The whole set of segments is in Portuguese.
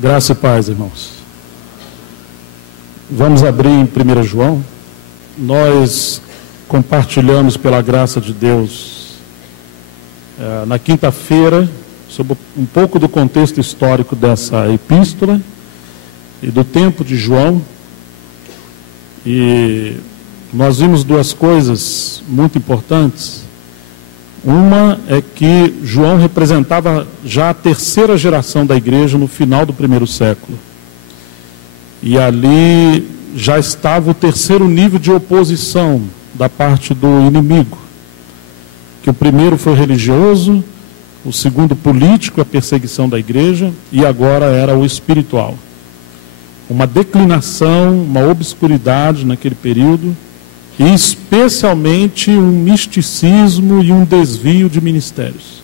Graça e paz, irmãos. Vamos abrir em 1 João. Nós compartilhamos pela graça de Deus na quinta-feira sobre um pouco do contexto histórico dessa epístola e do tempo de João. E nós vimos duas coisas muito importantes. Uma é que João representava já a terceira geração da igreja no final do primeiro século. E ali já estava o terceiro nível de oposição da parte do inimigo. Que o primeiro foi religioso, o segundo político, a perseguição da igreja, e agora era o espiritual. Uma declinação, uma obscuridade naquele período, e especialmente um misticismo e um desvio de ministérios.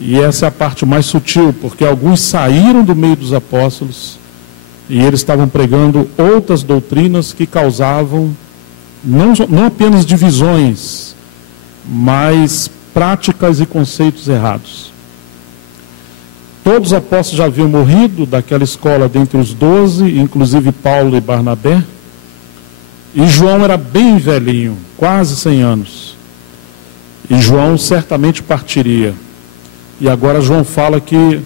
E essa é a parte mais sutil, porque alguns saíram do meio dos apóstolos e eles estavam pregando outras doutrinas que causavam não apenas divisões, mas práticas e conceitos errados. Todos os apóstolos já haviam morrido daquela escola dentre os 12, inclusive Paulo e Barnabé. E João era bem velhinho, quase 100 anos. E João certamente partiria. E agora João fala que,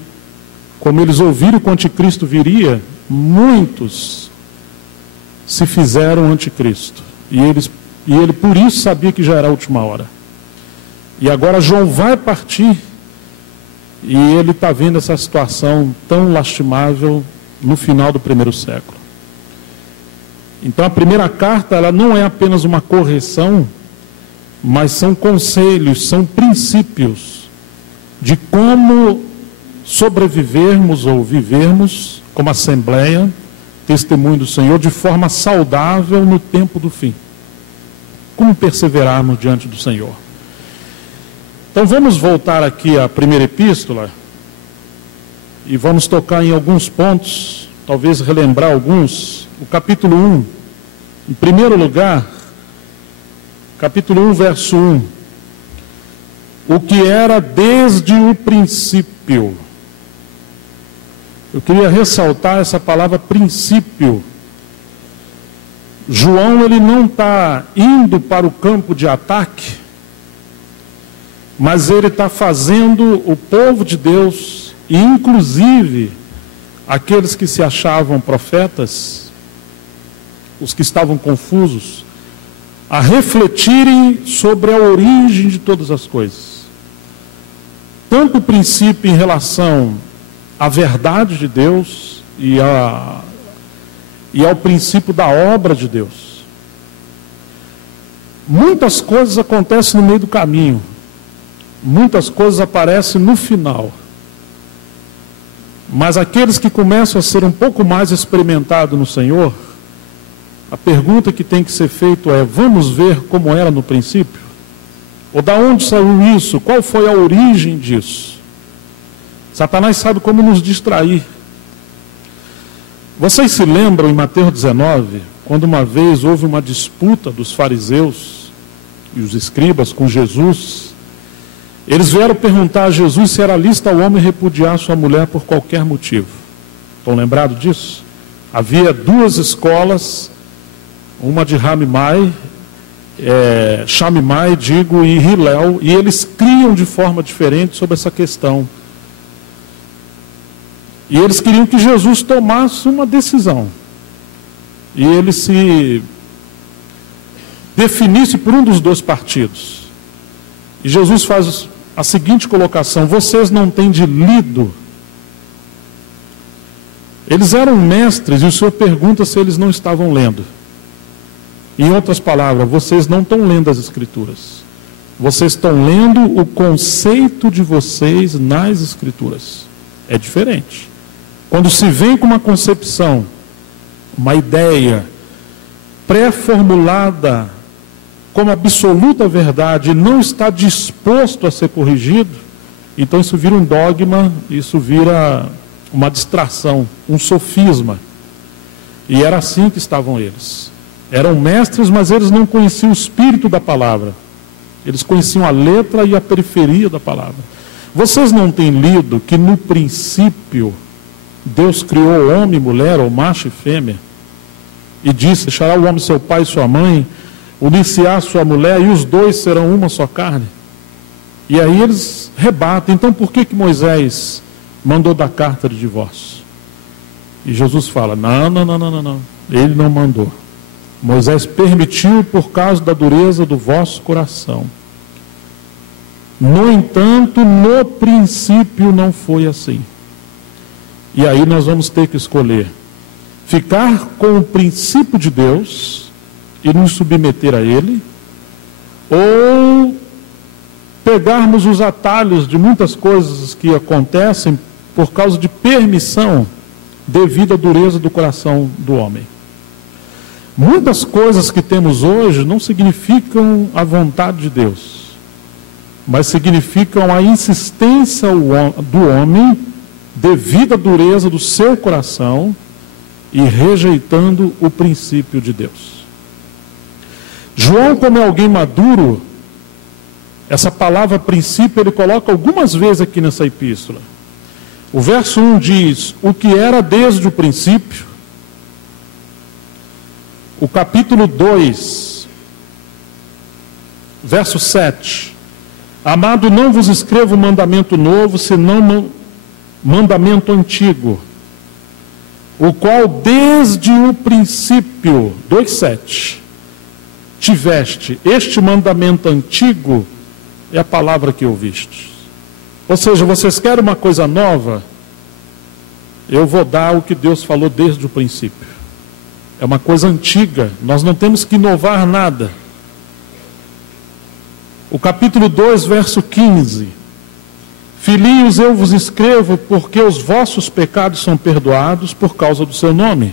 como eles ouviram que o anticristo viria, muitos se fizeram anticristo. E ele por isso sabia que já era a última hora. E agora João vai partir, e ele está vendo essa situação tão lastimável no final do primeiro século. Então a primeira carta, ela não é apenas uma correção, mas são conselhos, são princípios de como sobrevivermos ou vivermos como assembleia, testemunho do Senhor, de forma saudável no tempo do fim. Como perseverarmos diante do Senhor. Então vamos voltar aqui à primeira epístola e vamos tocar em alguns pontos, talvez relembrar alguns. O capítulo 1, em primeiro lugar, capítulo 1, verso 1. O que era desde o princípio. Eu queria ressaltar essa palavra princípio. João, ele não está indo para o campo de ataque, mas ele está fazendo o povo de Deus, e inclusive aqueles que se achavam profetas, os que estavam confusos, a refletirem sobre a origem de todas as coisas. Tanto o princípio em relação à verdade de Deus e ao princípio da obra de Deus. Muitas coisas acontecem no meio do caminho. Muitas coisas aparecem no final. Mas aqueles que começam a ser um pouco mais experimentados no Senhor, a pergunta que tem que ser feita é: vamos ver como era no princípio? Ou da onde saiu isso? Qual foi a origem disso? Satanás sabe como nos distrair. Vocês se lembram em Mateus 19, quando uma vez houve uma disputa dos fariseus e os escribas com Jesus? Eles vieram perguntar a Jesus se era lícito ao homem repudiar sua mulher por qualquer motivo. Estão lembrados disso? Havia duas escolas, uma de Shammai, e Hillel, e eles criam de forma diferente sobre essa questão. E eles queriam que Jesus tomasse uma decisão. E ele se definisse por um dos dois partidos. E Jesus faz a seguinte colocação: vocês não têm lido. Eles eram mestres e o Senhor pergunta se eles não estavam lendo. Em outras palavras, vocês não estão lendo as Escrituras. Vocês estão lendo o conceito de vocês nas Escrituras. É diferente. Quando se vem com uma concepção, uma ideia pré-formulada como absoluta verdade e não está disposto a ser corrigido, então isso vira um dogma, isso vira uma distração, um sofisma. E era assim que estavam eles. Eram mestres, mas eles não conheciam o espírito da palavra. Eles conheciam a letra e a periferia da palavra. Vocês não têm lido que no princípio Deus criou homem e mulher, ou macho e fêmea, e disse: deixará o homem seu pai e sua mãe, unir-se-á sua mulher, e os dois serão uma só carne. E aí eles rebatem: então por que Moisés mandou dar carta de divórcio? E Jesus fala: não, ele não mandou. Moisés permitiu por causa da dureza do vosso coração. No entanto, no princípio não foi assim. E aí nós vamos ter que escolher: ficar com o princípio de Deus e nos submeter a ele, ou pegarmos os atalhos de muitas coisas que acontecem por causa de permissão devido à dureza do coração do homem. Muitas coisas que temos hoje não significam a vontade de Deus, mas significam a insistência do homem devido à dureza do seu coração e rejeitando o princípio de Deus. João, como é alguém maduro, essa palavra princípio ele coloca algumas vezes aqui nessa epístola. O verso 1 diz: o que era desde o princípio. O capítulo 2, verso 7: amado, não vos escrevo mandamento novo, senão mandamento antigo, o qual desde o princípio, 2,7, tiveste. Este mandamento antigo é a palavra que ouviste. Ou seja, vocês querem uma coisa nova? Eu vou dar o que Deus falou desde o princípio. É uma coisa antiga, nós não temos que inovar nada. O capítulo 2, verso 15: filhinhos, eu vos escrevo porque os vossos pecados são perdoados por causa do seu nome.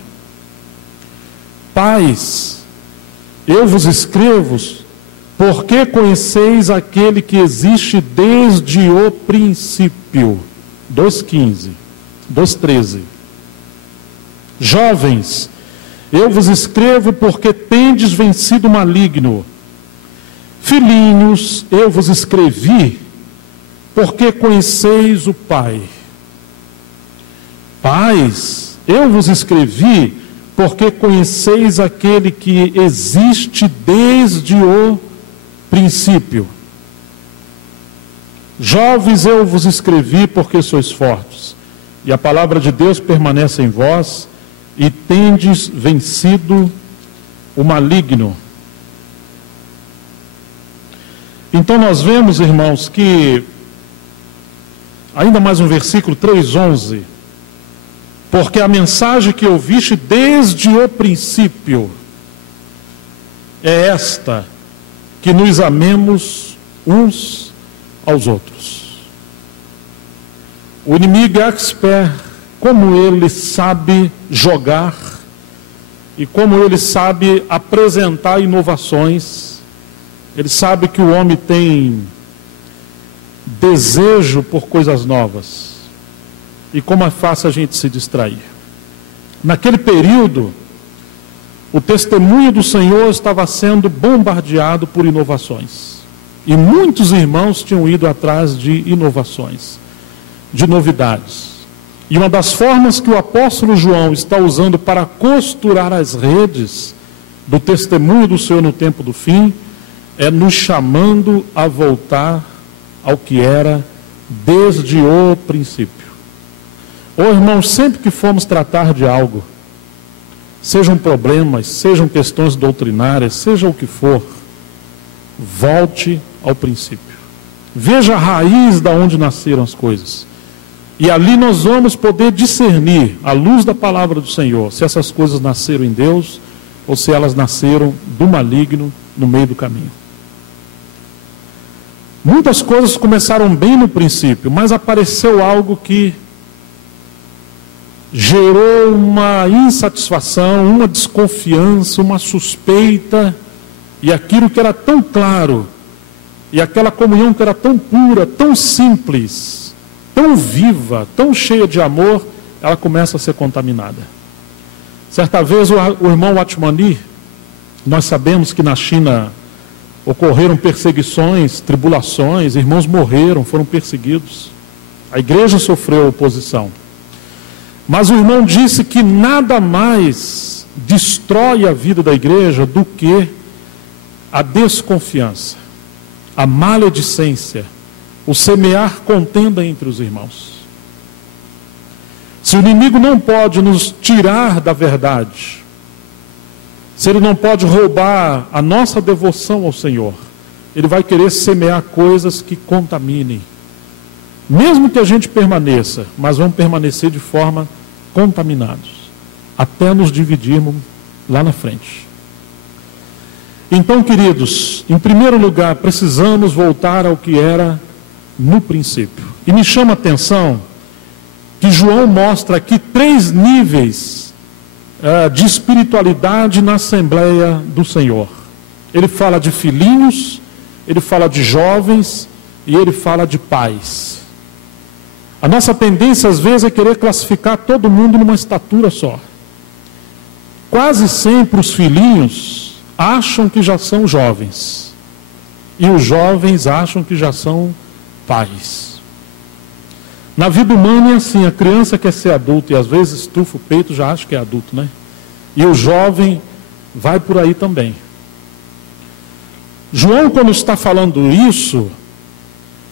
Pais, eu vos escrevo porque conheceis aquele que existe desde o princípio. 2,15, 2,13. Jovens, eu vos escrevo porque tendes vencido o maligno. Filhinhos, eu vos escrevi porque conheceis o Pai. Pais, eu vos escrevi porque conheceis aquele que existe desde o princípio. Jovens, eu vos escrevi porque sois fortes, e a palavra de Deus permanece em vós, e tendes vencido o maligno. Então nós vemos, irmãos, que ainda mais um versículo 3,11: porque a mensagem que ouviste desde o princípio é esta, que nos amemos uns aos outros. O inimigo é expert, como ele sabe jogar e como ele sabe apresentar inovações. Ele sabe que o homem tem desejo por coisas novas e como é fácil a gente se distrair. Naquele período, o testemunho do Senhor estava sendo bombardeado por inovações. E muitos irmãos tinham ido atrás de inovações, de novidades. E uma das formas que o apóstolo João está usando para costurar as redes do testemunho do Senhor no tempo do fim, é nos chamando a voltar ao que era desde o princípio. Ô irmãos, sempre que formos tratar de algo, sejam problemas, sejam questões doutrinárias, seja o que for, volte ao princípio. Veja a raiz da onde nasceram as coisas. E ali nós vamos poder discernir, à luz da palavra do Senhor, se essas coisas nasceram em Deus ou se elas nasceram do maligno no meio do caminho. Muitas coisas começaram bem no princípio, mas apareceu algo que gerou uma insatisfação, uma desconfiança, uma suspeita, e aquilo que era tão claro, e aquela comunhão que era tão pura, tão simples, tão viva, tão cheia de amor, ela começa a ser contaminada. Certa vez o irmão Watmani, nós sabemos que na China ocorreram perseguições, tribulações, irmãos morreram, foram perseguidos, a igreja sofreu oposição. Mas o irmão disse que nada mais destrói a vida da igreja do que a desconfiança, a maledicência, o semear contenda entre os irmãos. Se o inimigo não pode nos tirar da verdade, se ele não pode roubar a nossa devoção ao Senhor, ele vai querer semear coisas que contaminem. Mesmo que a gente permaneça, mas vamos permanecer de forma contaminados, até nos dividirmos lá na frente. Então, queridos, em primeiro lugar, precisamos voltar ao que era no princípio. E me chama a atenção que João mostra aqui 3 níveis de espiritualidade na Assembleia do Senhor. Ele fala de filhinhos, ele fala de jovens e ele fala de pais. A nossa tendência às vezes é querer classificar todo mundo numa estatura só. Quase sempre os filhinhos acham que já são jovens e os jovens acham que já são pais. Na vida humana é assim, a criança quer ser adulta e às vezes estufa o peito, já acha que é adulto, né? E o jovem vai por aí também. João, quando está falando isso,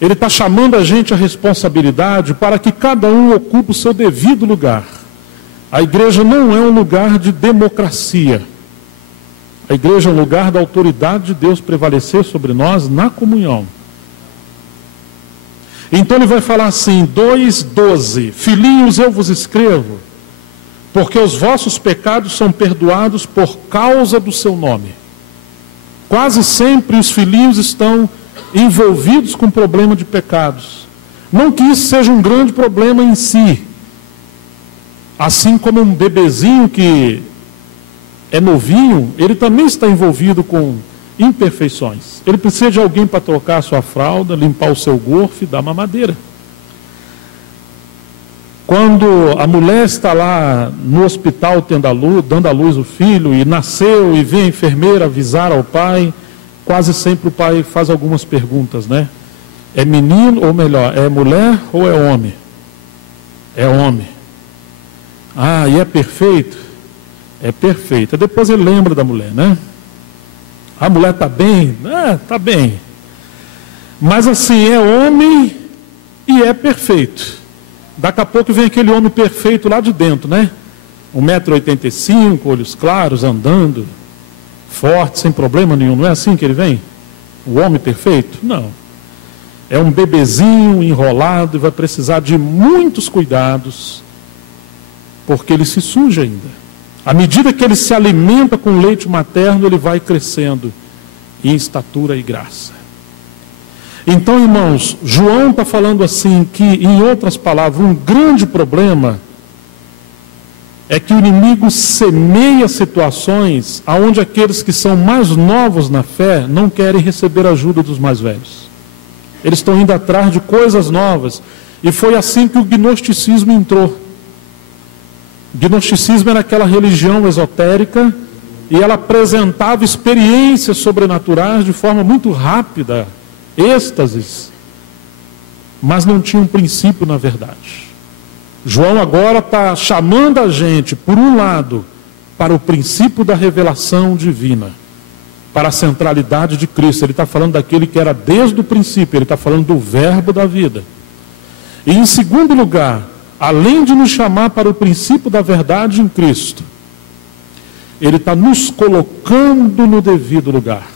ele está chamando a gente à responsabilidade para que cada um ocupe o seu devido lugar. A igreja não é um lugar de democracia. A igreja é um lugar da autoridade de Deus prevalecer sobre nós na comunhão. Então ele vai falar assim, 2:12, filhinhos, eu vos escrevo, porque os vossos pecados são perdoados por causa do seu nome. Quase sempre os filhinhos estão envolvidos com problema de pecados. Não que isso seja um grande problema em si. Assim como um bebezinho que é novinho, ele também está envolvido com imperfeições. Ele precisa de alguém para trocar a sua fralda, limpar o seu gorfo e dar mamadeira. Quando a mulher está lá no hospital dando à luz o filho e nasceu e vem a enfermeira avisar ao pai, quase sempre o pai faz algumas perguntas, né? É menino, ou melhor, é mulher ou é homem? É homem. Ah, e é perfeito? É perfeito. Depois ele lembra da mulher, né? A mulher está bem? Está bem. Mas assim, é homem e é perfeito. Daqui a pouco vem aquele homem perfeito lá de dentro, né? 1,85 m, olhos claros, andando, forte, sem problema nenhum. Não é assim que ele vem? O homem perfeito? Não. É um bebezinho enrolado e vai precisar de muitos cuidados, porque ele se suja ainda. À medida que ele se alimenta com leite materno, ele vai crescendo em estatura e graça. Então, irmãos, João está falando assim que, em outras palavras, um grande problema é que o inimigo semeia situações onde aqueles que são mais novos na fé não querem receber a ajuda dos mais velhos. Eles estão indo atrás de coisas novas. E foi assim que o gnosticismo entrou. O gnosticismo era aquela religião esotérica e ela apresentava experiências sobrenaturais de forma muito rápida, êxtases, mas não tinha um princípio na verdade. João agora está chamando a gente, por um lado, para o princípio da revelação divina, para a centralidade de Cristo. Ele está falando daquele que era desde o princípio, ele está falando do verbo da vida. E em segundo lugar, além de nos chamar para o princípio da verdade em Cristo, ele está nos colocando no devido lugar.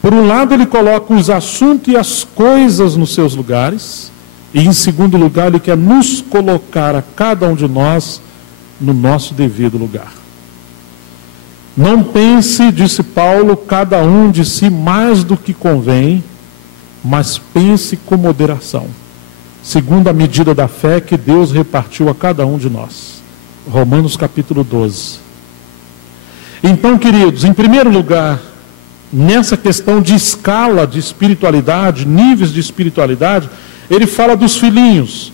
Por um lado, ele coloca os assuntos e as coisas nos seus lugares, e em segundo lugar, ele quer nos colocar a cada um de nós no nosso devido lugar. Não pense, disse Paulo, cada um de si mais do que convém, mas pense com moderação, segundo a medida da fé que Deus repartiu a cada um de nós. Romanos capítulo 12. Então, queridos, em primeiro lugar, nessa questão de escala de espiritualidade, níveis de espiritualidade, ele fala dos filhinhos.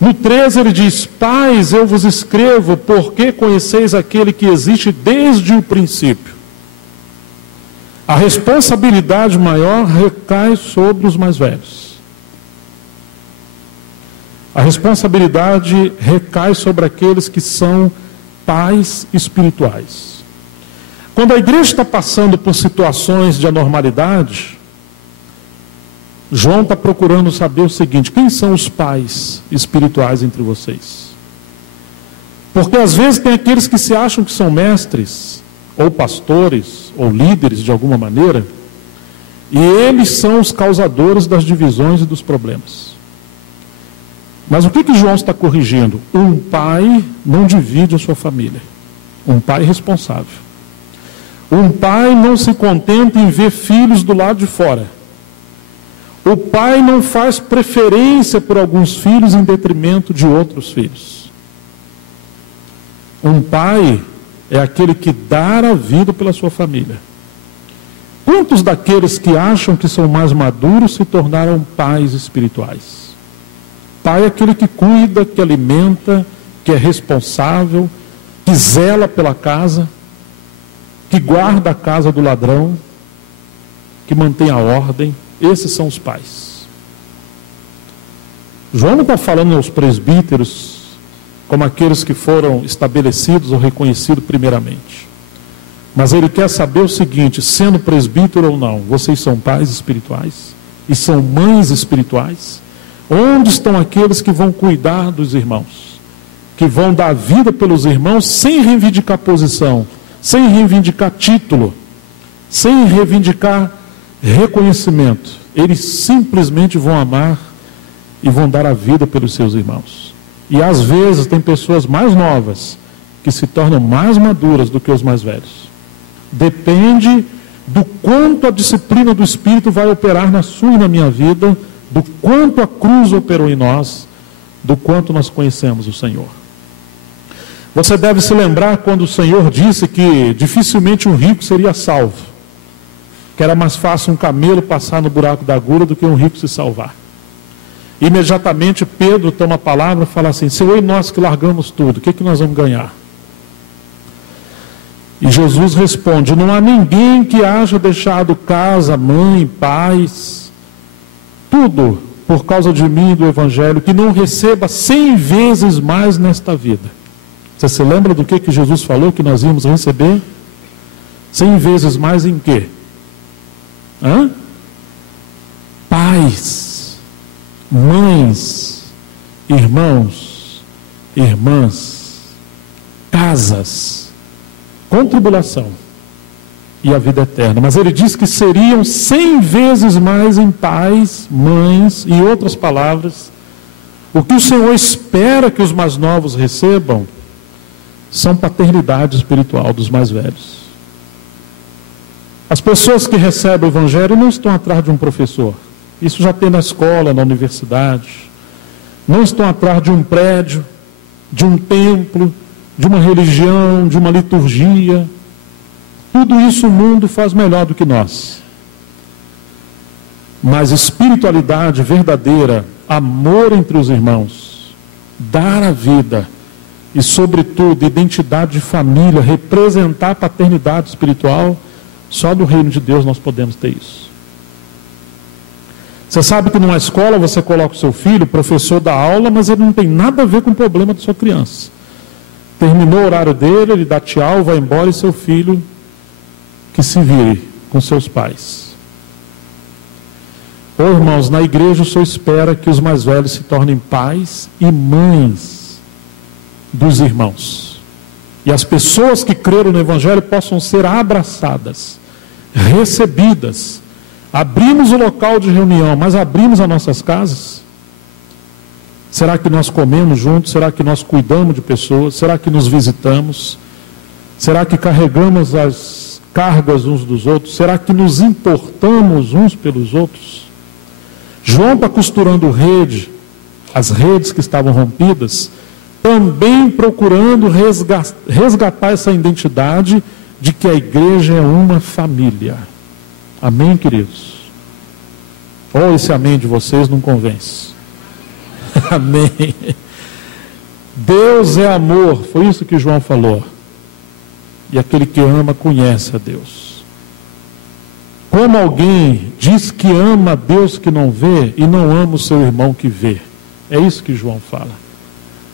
No 13 ele diz: pais, eu vos escrevo, porque conheceis aquele que existe desde o princípio. A responsabilidade maior recai sobre os mais velhos. A responsabilidade recai sobre aqueles que são pais espirituais. Quando a igreja está passando por situações de anormalidade, João está procurando saber o seguinte: quem são os pais espirituais entre vocês? Porque às vezes tem aqueles que se acham que são mestres, ou pastores, ou líderes de alguma maneira, e eles são os causadores das divisões e dos problemas. Mas o que João está corrigindo? Um pai não divide a sua família. Um pai responsável. Um pai não se contenta em ver filhos do lado de fora. O pai não faz preferência por alguns filhos em detrimento de outros filhos. Um pai é aquele que dá a vida pela sua família. Quantos daqueles que acham que são mais maduros se tornaram pais espirituais? Pai é aquele que cuida, que alimenta, que é responsável, que zela pela casa, que guarda a casa do ladrão, que mantém a ordem. Esses são os pais. João não está falando aos presbíteros como aqueles que foram estabelecidos ou reconhecidos primeiramente. Mas ele quer saber o seguinte: sendo presbítero ou não, vocês são pais espirituais e são mães espirituais? Onde estão aqueles que vão cuidar dos irmãos? Que vão dar vida pelos irmãos sem reivindicar posição, sem reivindicar título, sem reivindicar reconhecimento. Eles simplesmente vão amar e vão dar a vida pelos seus irmãos. E às vezes tem pessoas mais novas que se tornam mais maduras do que os mais velhos. Depende do quanto a disciplina do Espírito vai operar na sua e na minha vida, do quanto a cruz operou em nós, do quanto nós conhecemos o Senhor. Você deve se lembrar quando o Senhor disse que dificilmente um rico seria salvo, que era mais fácil um camelo passar no buraco da agulha do que um rico se salvar. Imediatamente Pedro toma a palavra e fala assim: Senhor, e nós que largamos tudo, o que nós vamos ganhar? E Jesus responde: não há ninguém que haja deixado casa, mãe, pais, tudo por causa de mim e do Evangelho, que não receba 100 vezes mais nesta vida. Você se lembra do que Jesus falou que nós íamos receber? 100 vezes mais em quê? Pais, mães, irmãos, irmãs, casas, com tribulação e a vida eterna. Mas ele diz que seriam 100 vezes mais em pais, mães, e outras palavras. O que o Senhor espera que os mais novos recebam são paternidade espiritual dos mais velhos. As pessoas que recebem o Evangelho não estão atrás de um professor. Isso já tem na escola, na universidade. Não estão atrás de um prédio, de um templo, de uma religião, de uma liturgia. Tudo isso o mundo faz melhor do que nós. Mas espiritualidade verdadeira, amor entre os irmãos, dar a vida e, sobretudo, identidade de família, representar a paternidade espiritual, só no reino de Deus nós podemos ter isso. Você sabe que numa escola você coloca o seu filho, o professor dá aula, mas ele não tem nada a ver com o problema da sua criança. Terminou o horário dele, ele dá tchau, vai embora, e seu filho que se vire com seus pais. Ô irmãos, na igreja o Senhor espera que os mais velhos se tornem pais e mães dos irmãos. E as pessoas que creram no Evangelho possam ser abraçadas, recebidas. Abrimos o local de reunião, mas abrimos as nossas casas? Será que nós comemos juntos? Será que nós cuidamos de pessoas? Será que nos visitamos? Será que carregamos as cargas uns dos outros? Será que nos importamos uns pelos outros? João está costurando as redes que estavam rompidas, também procurando resgatar essa identidade de que a igreja é uma família. Amém, queridos? Ou esse amém de vocês não convence? Amém. Deus é amor, foi isso que João falou. E aquele que ama conhece a Deus. Como alguém diz que ama a Deus que não vê e não ama o seu irmão que vê? É isso que João fala.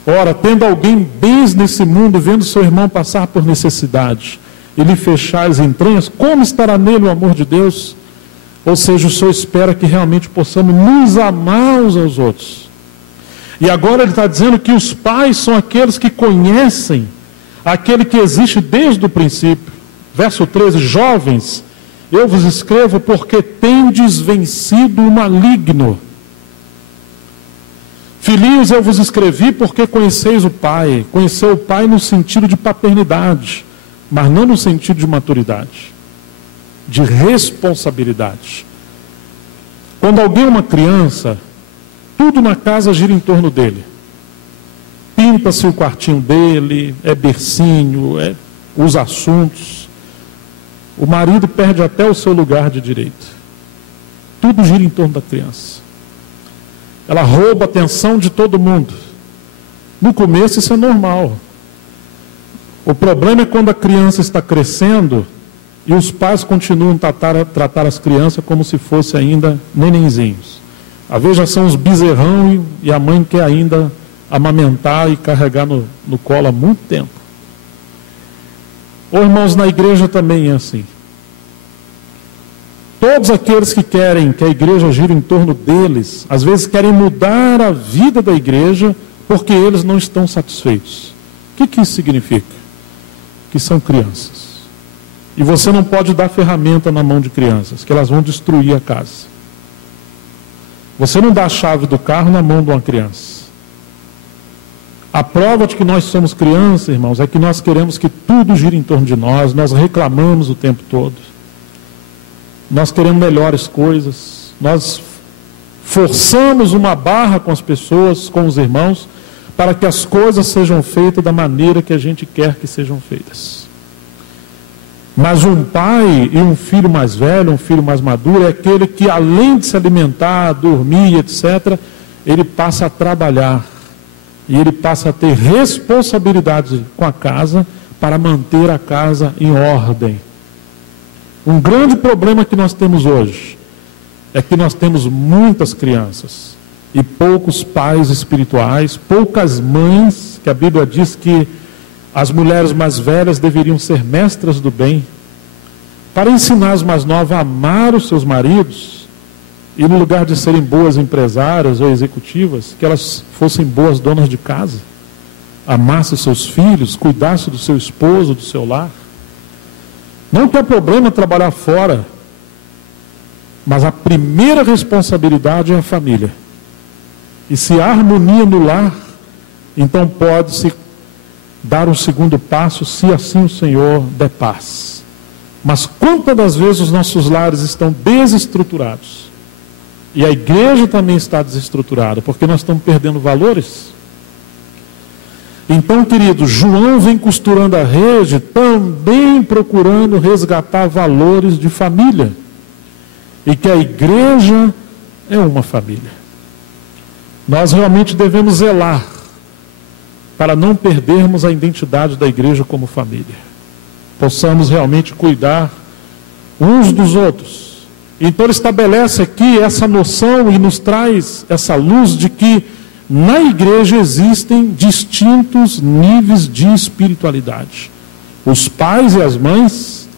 Ora, tendo alguém bens nesse mundo, vendo seu irmão passar por necessidade, e lhe fechar as entranhas, como estará nele o amor de Deus? Ou seja, o Senhor espera que realmente possamos nos amar uns aos outros. E agora ele está dizendo que os pais são aqueles que conhecem aquele que existe desde o princípio. Verso 13, jovens, eu vos escrevo porque tendes vencido o maligno. Filhinhos, eu vos escrevi porque conheceis o Pai. Conheceu o Pai no sentido de paternidade, mas não no sentido de maturidade, de responsabilidade. Quando alguém é uma criança, tudo na casa gira em torno dele. Pinta-se o quartinho dele, é bercinho, os assuntos. O marido perde até o seu lugar de direito. Tudo gira em torno da criança. Ela rouba a atenção de todo mundo. No começo isso é normal. O problema é quando a criança está crescendo e os pais continuam a tratar as crianças como se fossem ainda nenenzinhos. Às vezes já são os bezerrão e a mãe quer ainda amamentar e carregar no colo há muito tempo. Ou irmãos, na igreja também é assim. Todos aqueles que querem que a igreja gire em torno deles, às vezes querem mudar a vida da igreja porque eles não estão satisfeitos. O que isso significa? Que são crianças. E você não pode dar ferramenta na mão de crianças, que elas vão destruir a casa. Você não dá a chave do carro na mão de uma criança. A prova de que nós somos crianças, irmãos, é que nós queremos que tudo gire em torno de nós, nós reclamamos o tempo todo. Nós queremos melhores coisas, nós forçamos uma barra com as pessoas, com os irmãos, para que as coisas sejam feitas da maneira que a gente quer que sejam feitas. Mas um pai e um filho mais velho, um filho mais maduro, é aquele que além de se alimentar, dormir, etc., ele passa a trabalhar. E ele passa a ter responsabilidade com a casa para manter a casa em ordem. Um grande problema que nós temos hoje é que nós temos muitas crianças e poucos pais espirituais, poucas mães, que a Bíblia diz que as mulheres mais velhas deveriam ser mestras do bem, para ensinar as mais novas a amar os seus maridos e no lugar de serem boas empresárias ou executivas, que elas fossem boas donas de casa, amassem seus filhos, cuidassem do seu esposo, do seu lar. Não tem problema trabalhar fora, mas a primeira responsabilidade é a família. E se há harmonia no lar, então pode-se dar um segundo passo, se assim o Senhor der paz. Mas quantas das vezes os nossos lares estão desestruturados? E a igreja também está desestruturada, porque nós estamos perdendo valores. Então, querido, João vem costurando a rede, também procurando resgatar valores de família. E que a igreja é uma família. Nós realmente devemos zelar para não perdermos a identidade da igreja como família. Possamos realmente cuidar uns dos outros. Então ele estabelece aqui essa noção e nos traz essa luz de que na igreja existem distintos níveis de espiritualidade. Os pais e as mães,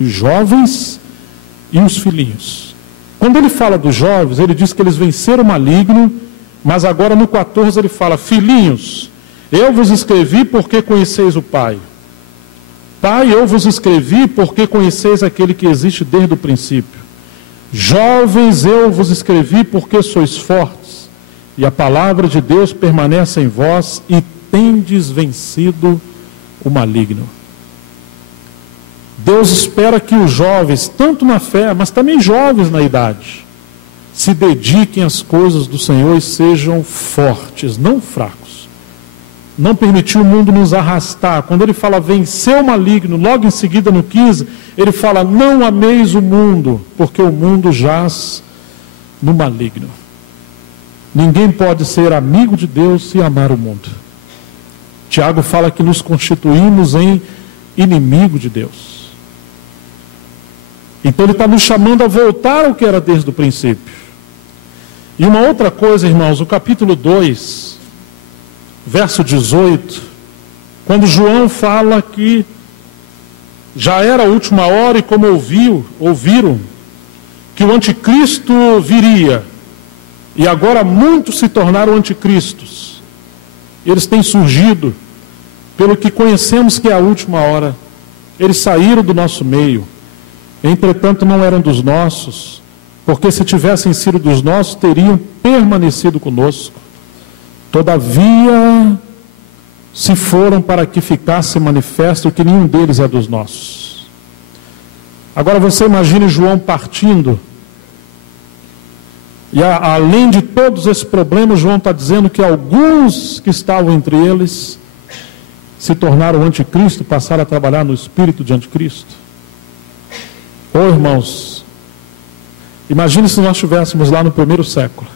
os jovens e os filhinhos. Quando ele fala dos jovens, ele diz que eles venceram o maligno, mas agora no 14 ele fala: filhinhos, eu vos escrevi porque conheceis o Pai. Pai, eu vos escrevi porque conheceis aquele que existe desde o princípio. Jovens, eu vos escrevi porque sois fortes, e a palavra de Deus permanece em vós, e tendes vencido o maligno. Deus espera que os jovens, tanto na fé, mas também jovens na idade, se dediquem às coisas do Senhor e sejam fortes, não fracos. Não permitir o mundo nos arrastar. Quando ele fala vencer o maligno, logo em seguida no 15, ele fala: não ameis o mundo, porque o mundo jaz no maligno. Ninguém pode ser amigo de Deus e amar o mundo. Tiago fala que nos constituímos em inimigo de Deus. Então ele está nos chamando a voltar ao que era desde o princípio. E uma outra coisa, irmãos, o capítulo 2, verso 18, quando João fala que já era a última hora e como ouviram que o anticristo viria, e agora muitos se tornaram anticristos. Eles têm surgido, pelo que conhecemos que é a última hora. Eles saíram do nosso meio, entretanto não eram dos nossos, porque se tivessem sido dos nossos, teriam permanecido conosco. Todavia, se foram para que ficasse manifesto que nenhum deles é dos nossos. Agora você imagine João partindo, e além de todos esses problemas, João está dizendo que alguns que estavam entre eles se tornaram anticristo, passaram a trabalhar no espírito de anticristo. Ô irmãos, imagine se nós estivéssemos lá no primeiro século.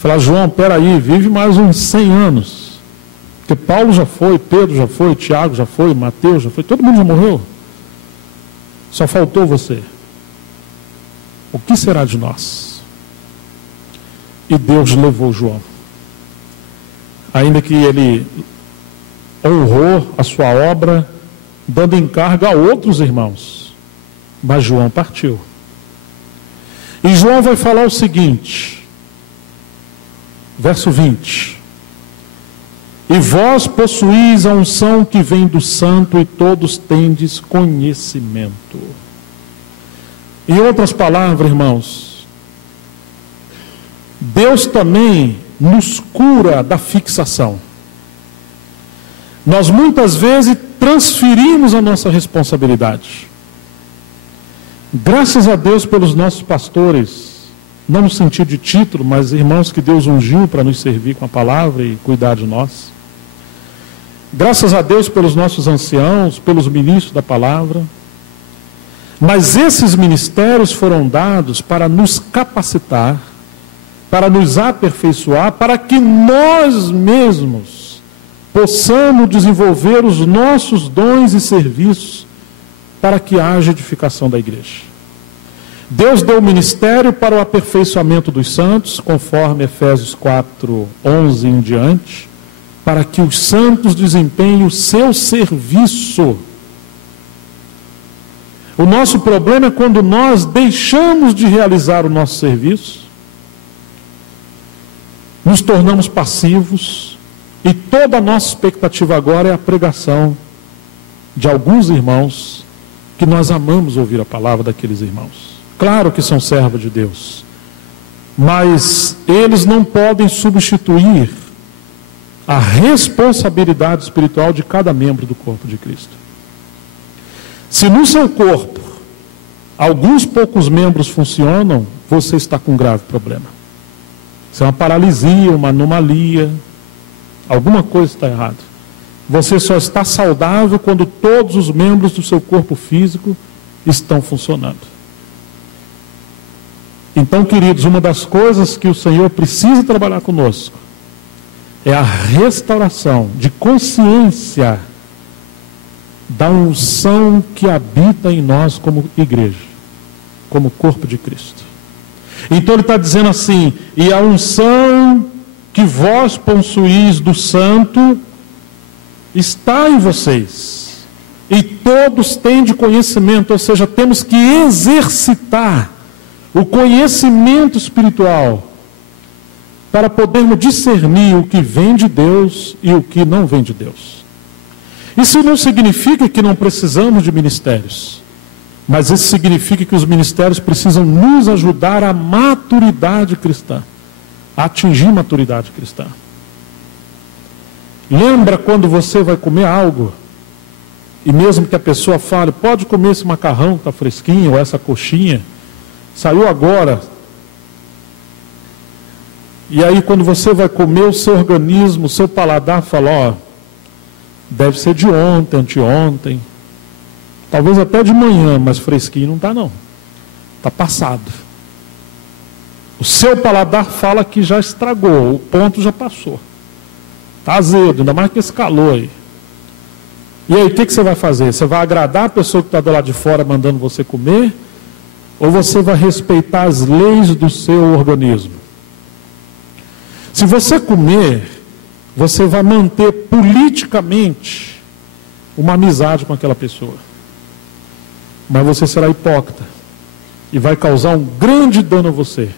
Falar, João, peraí, vive mais uns 100 anos. Porque Paulo já foi, Pedro já foi, Tiago já foi, Mateus já foi, todo mundo já morreu. Só faltou você. O que será de nós? E Deus levou João. Ainda que ele honrou a sua obra, dando encargo a outros irmãos. Mas João partiu. E João vai falar o seguinte, verso 20. E vós possuís a unção que vem do santo, e todos tendes conhecimento. Em outras palavras, irmãos, Deus também nos cura da fixação. Nós muitas vezes transferimos a nossa responsabilidade. Graças a Deus pelos nossos pastores, não no sentido de título, mas irmãos que Deus ungiu para nos servir com a palavra e cuidar de nós. Graças a Deus pelos nossos anciãos, pelos ministros da palavra. Mas esses ministérios foram dados para nos capacitar, para nos aperfeiçoar, para que nós mesmos possamos desenvolver os nossos dons e serviços para que haja edificação da igreja. Deus deu o ministério para o aperfeiçoamento dos santos, conforme Efésios 4:11 em diante, para que os santos desempenhem o seu serviço. O nosso problema é quando nós deixamos de realizar o nosso serviço, nos tornamos passivos, e toda a nossa expectativa agora é a pregação de alguns irmãos que nós amamos ouvir a palavra daqueles irmãos. Claro que são servos de Deus, mas eles não podem substituir a responsabilidade espiritual de cada membro do corpo de Cristo. Se no seu corpo alguns poucos membros funcionam, você está com um grave problema. Isso é uma paralisia, uma anomalia, alguma coisa está errada. Você só está saudável quando todos os membros do seu corpo físico estão funcionando. Então, queridos, uma das coisas que o Senhor precisa trabalhar conosco é a restauração de consciência da unção que habita em nós como igreja, como corpo de Cristo. Então ele está dizendo assim, e a unção que vós possuís do santo está em vocês, e todos têm de conhecimento, ou seja, temos que exercitar o conhecimento espiritual para podermos discernir o que vem de Deus e o que não vem de Deus. Isso não significa que não precisamos de ministérios, mas isso significa que os ministérios precisam nos ajudar à maturidade cristã, a atingir maturidade cristã. Lembra quando você vai comer algo, e mesmo que a pessoa fale, pode comer esse macarrão que está fresquinho, ou essa coxinha, saiu agora. E aí quando você vai comer, o seu organismo, o seu paladar fala, ó, deve ser de ontem, anteontem, talvez até de manhã, mas fresquinho não está não, está passado. O seu paladar fala que já estragou, o ponto já passou, está azedo, ainda mais que esse calor aí. E aí o que você vai fazer? Você vai agradar a pessoa que está do lado de fora mandando você comer, ou você vai respeitar as leis do seu organismo? Se você comer, você vai manter politicamente uma amizade com aquela pessoa. Mas você será hipócrita e vai causar um grande dano a você.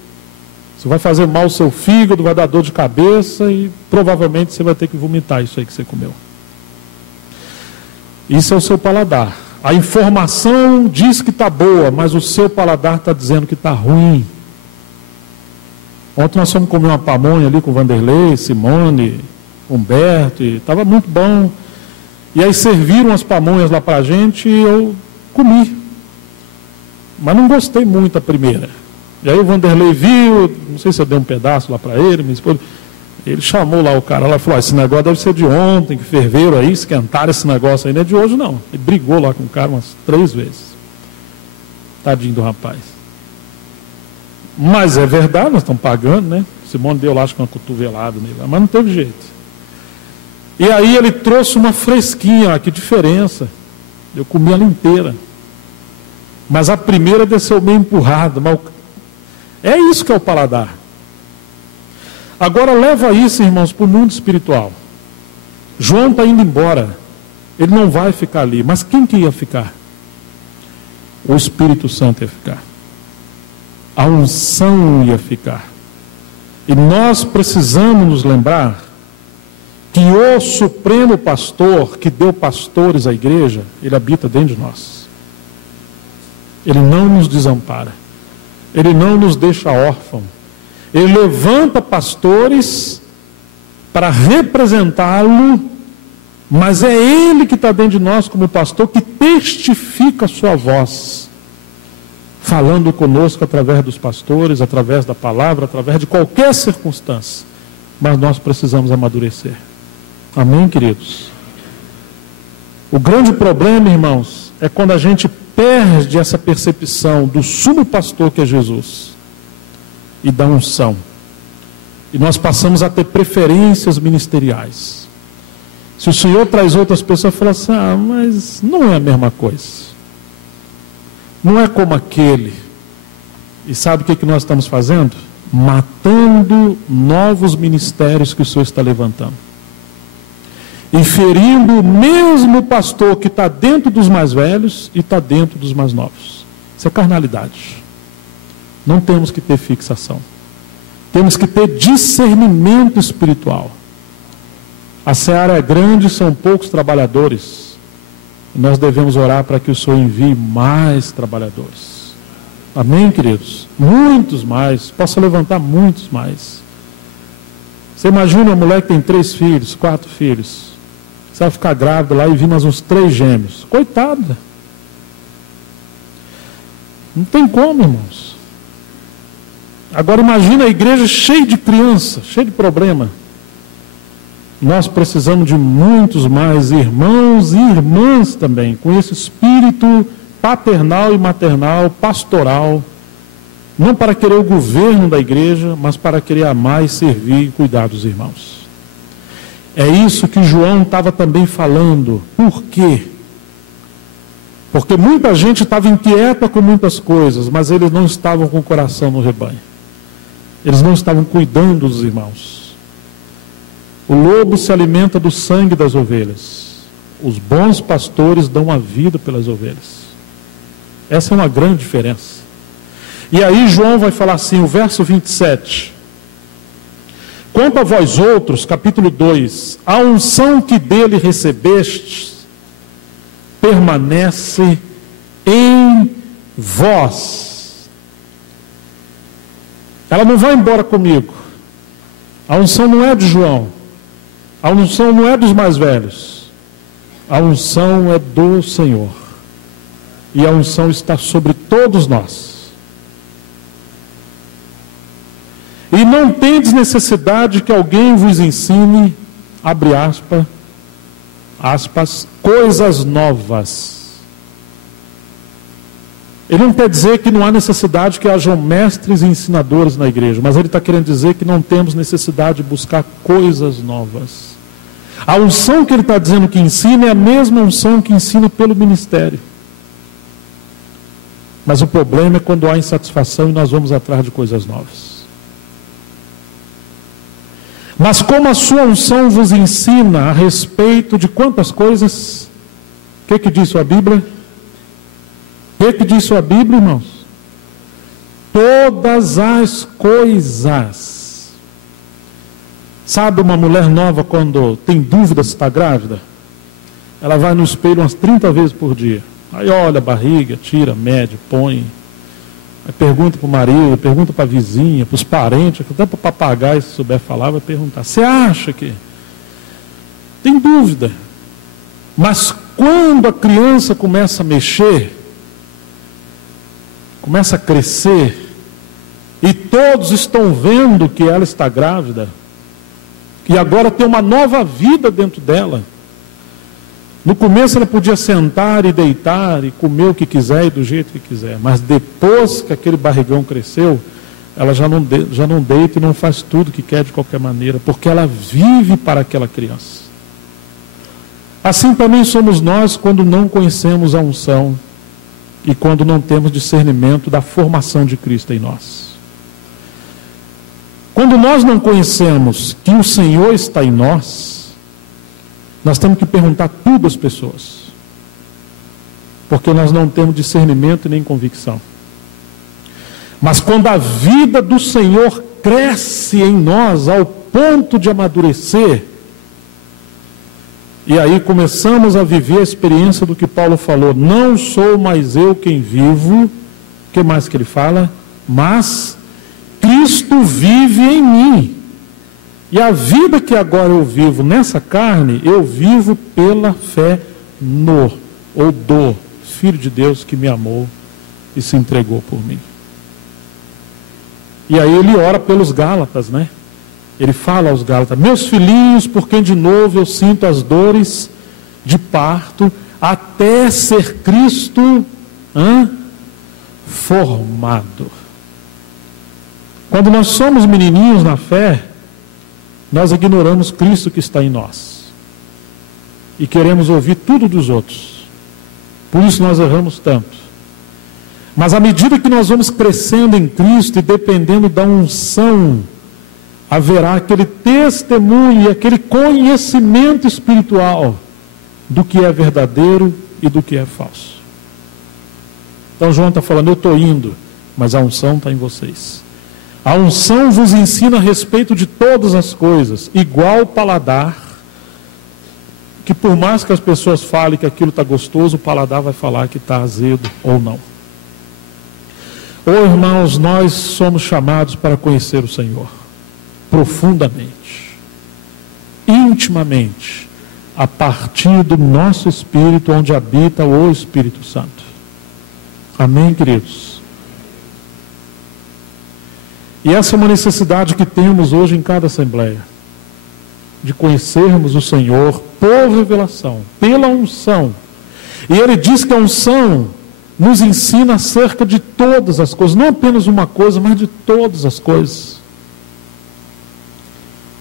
Você vai fazer mal ao seu fígado, vai dar dor de cabeça e provavelmente você vai ter que vomitar isso aí que você comeu. Isso é o seu paladar. A informação diz que está boa, mas o seu paladar está dizendo que está ruim. Ontem nós fomos comer uma pamonha ali com Vanderlei, Simone, Humberto, e estava muito bom. E aí serviram as pamonhas lá para a gente e eu comi. Mas não gostei muito a primeira. E aí o Vanderlei viu, não sei se eu dei um pedaço lá para ele, minha esposa, ele chamou lá o cara, lá falou, esse negócio deve ser de ontem, que ferveram aí, esquentaram esse negócio aí, não é de hoje não. Ele brigou lá com o cara umas 3 vezes. Tadinho do rapaz. Mas é verdade, nós estamos pagando, né? Simone deu lá, acho que uma cotovelada nele, mas não teve jeito. E aí ele trouxe uma fresquinha, que diferença. Eu comi ela inteira. Mas a primeira desceu meio empurrada. Mas é isso que é o paladar. Agora leva isso, irmãos, para o mundo espiritual. João está indo embora. Ele não vai ficar ali. Mas quem que ia ficar? O Espírito Santo ia ficar. A unção ia ficar. E nós precisamos nos lembrar que o Supremo Pastor, que deu pastores à igreja, ele habita dentro de nós. Ele não nos desampara. Ele não nos deixa órfãos. Ele levanta pastores para representá-lo, mas é Ele que está dentro de nós como pastor, que testifica a sua voz, falando conosco através dos pastores, através da palavra, através de qualquer circunstância. Mas nós precisamos amadurecer. Amém, queridos? O grande problema, irmãos, é quando a gente perde essa percepção do sumo pastor que é Jesus e da unção. E nós passamos a ter preferências ministeriais. Se o Senhor traz outras pessoas, fala assim, mas não é a mesma coisa. Não é como aquele. E sabe o que nós estamos fazendo? Matando novos ministérios que o Senhor está levantando. E ferindo o mesmo pastor que está dentro dos mais velhos e está dentro dos mais novos. Isso é carnalidade. Não temos que ter fixação. Temos que ter discernimento espiritual. A seara é grande, são poucos trabalhadores. E nós devemos orar para que o Senhor envie mais trabalhadores. Amém, queridos? Muitos mais. Possa levantar muitos mais. Você imagina uma mulher que tem 3 filhos, 4 filhos. Você vai ficar grávida lá e vir mais uns 3 gêmeos. Coitada. Não tem como, irmãos. Agora imagina a igreja cheia de criança, cheia de problema. Nós precisamos de muitos mais irmãos e irmãs também, com esse espírito paternal e maternal, pastoral, não para querer o governo da igreja, mas para querer amar e servir e cuidar dos irmãos. É isso que João estava também falando. Por quê? Porque muita gente estava inquieta com muitas coisas, mas eles não estavam com o coração no rebanho. Eles não estavam cuidando dos irmãos. O lobo se alimenta do sangue das ovelhas. Os bons pastores dão a vida pelas ovelhas. Essa é uma grande diferença. E aí João vai falar assim, o verso 27. Quanto a vós outros, capítulo 2, a unção que dele recebestes permanece em vós. Ela não vai embora comigo. A unção não é de João. A unção não é dos mais velhos. A unção é do Senhor. E a unção está sobre todos nós. E não tendes necessidade que alguém vos ensine, abre aspas, coisas novas. Ele não quer dizer que não há necessidade que hajam mestres e ensinadores na igreja, mas ele está querendo dizer que não temos necessidade de buscar coisas novas. A unção que ele está dizendo que ensina é a mesma unção que ensina pelo ministério. Mas o problema é quando há insatisfação e nós vamos atrás de coisas novas. Mas como a sua unção vos ensina a respeito de quantas coisas? O que diz sua Bíblia? O que diz sua Bíblia, irmãos? Todas as coisas. Sabe uma mulher nova quando tem dúvida se está grávida? Ela vai no espelho umas 30 vezes por dia. Aí olha a barriga, tira, mede, põe. Aí pergunta para o marido, pergunta para a vizinha, para os parentes, até para o papagaio, se souber falar, vai perguntar. Você acha que? Tem dúvida. Mas quando a criança começa a mexer, começa a crescer, e todos estão vendo que ela está grávida, e agora tem uma nova vida dentro dela. No começo ela podia sentar e deitar e comer o que quiser e do jeito que quiser, mas depois que aquele barrigão cresceu, ela já não deita e não faz tudo que quer de qualquer maneira, porque ela vive para aquela criança. Assim também somos nós quando não conhecemos a unção e quando não temos discernimento da formação de Cristo em nós. Quando nós não conhecemos que o Senhor está em nós, nós temos que perguntar tudo às pessoas, porque nós não temos discernimento nem convicção. Mas quando a vida do Senhor cresce em nós ao ponto de amadurecer, e aí começamos a viver a experiência do que Paulo falou: não sou mais eu quem vivo, o que mais que ele fala? Mas Cristo vive em mim. E a vida que agora eu vivo nessa carne, eu vivo pela fé no, ou do Filho de Deus que me amou e se entregou por mim. E aí ele ora pelos Gálatas, né? Ele fala aos Gálatas: meus filhinhos, por quem de novo eu sinto as dores de parto, até ser Cristo formado. Quando nós somos menininhos na fé, nós ignoramos Cristo que está em nós e queremos ouvir tudo dos outros. Por isso nós erramos tanto. Mas à medida que nós vamos crescendo em Cristo e dependendo da unção, haverá aquele testemunho e aquele conhecimento espiritual do que é verdadeiro e do que é falso. Então João está falando: eu estou indo, mas a unção está em vocês. A unção vos ensina a respeito de todas as coisas, igual paladar, que por mais que as pessoas falem que aquilo está gostoso, o paladar vai falar que está azedo ou não. Irmãos, nós somos chamados para conhecer o Senhor profundamente, intimamente, a partir do nosso espírito, onde habita o Espírito Santo. Amém, queridos? E essa é uma necessidade que temos hoje em cada assembleia, de conhecermos o Senhor por revelação, pela unção. E ele diz que a unção nos ensina acerca de todas as coisas, não apenas uma coisa, mas de todas as coisas.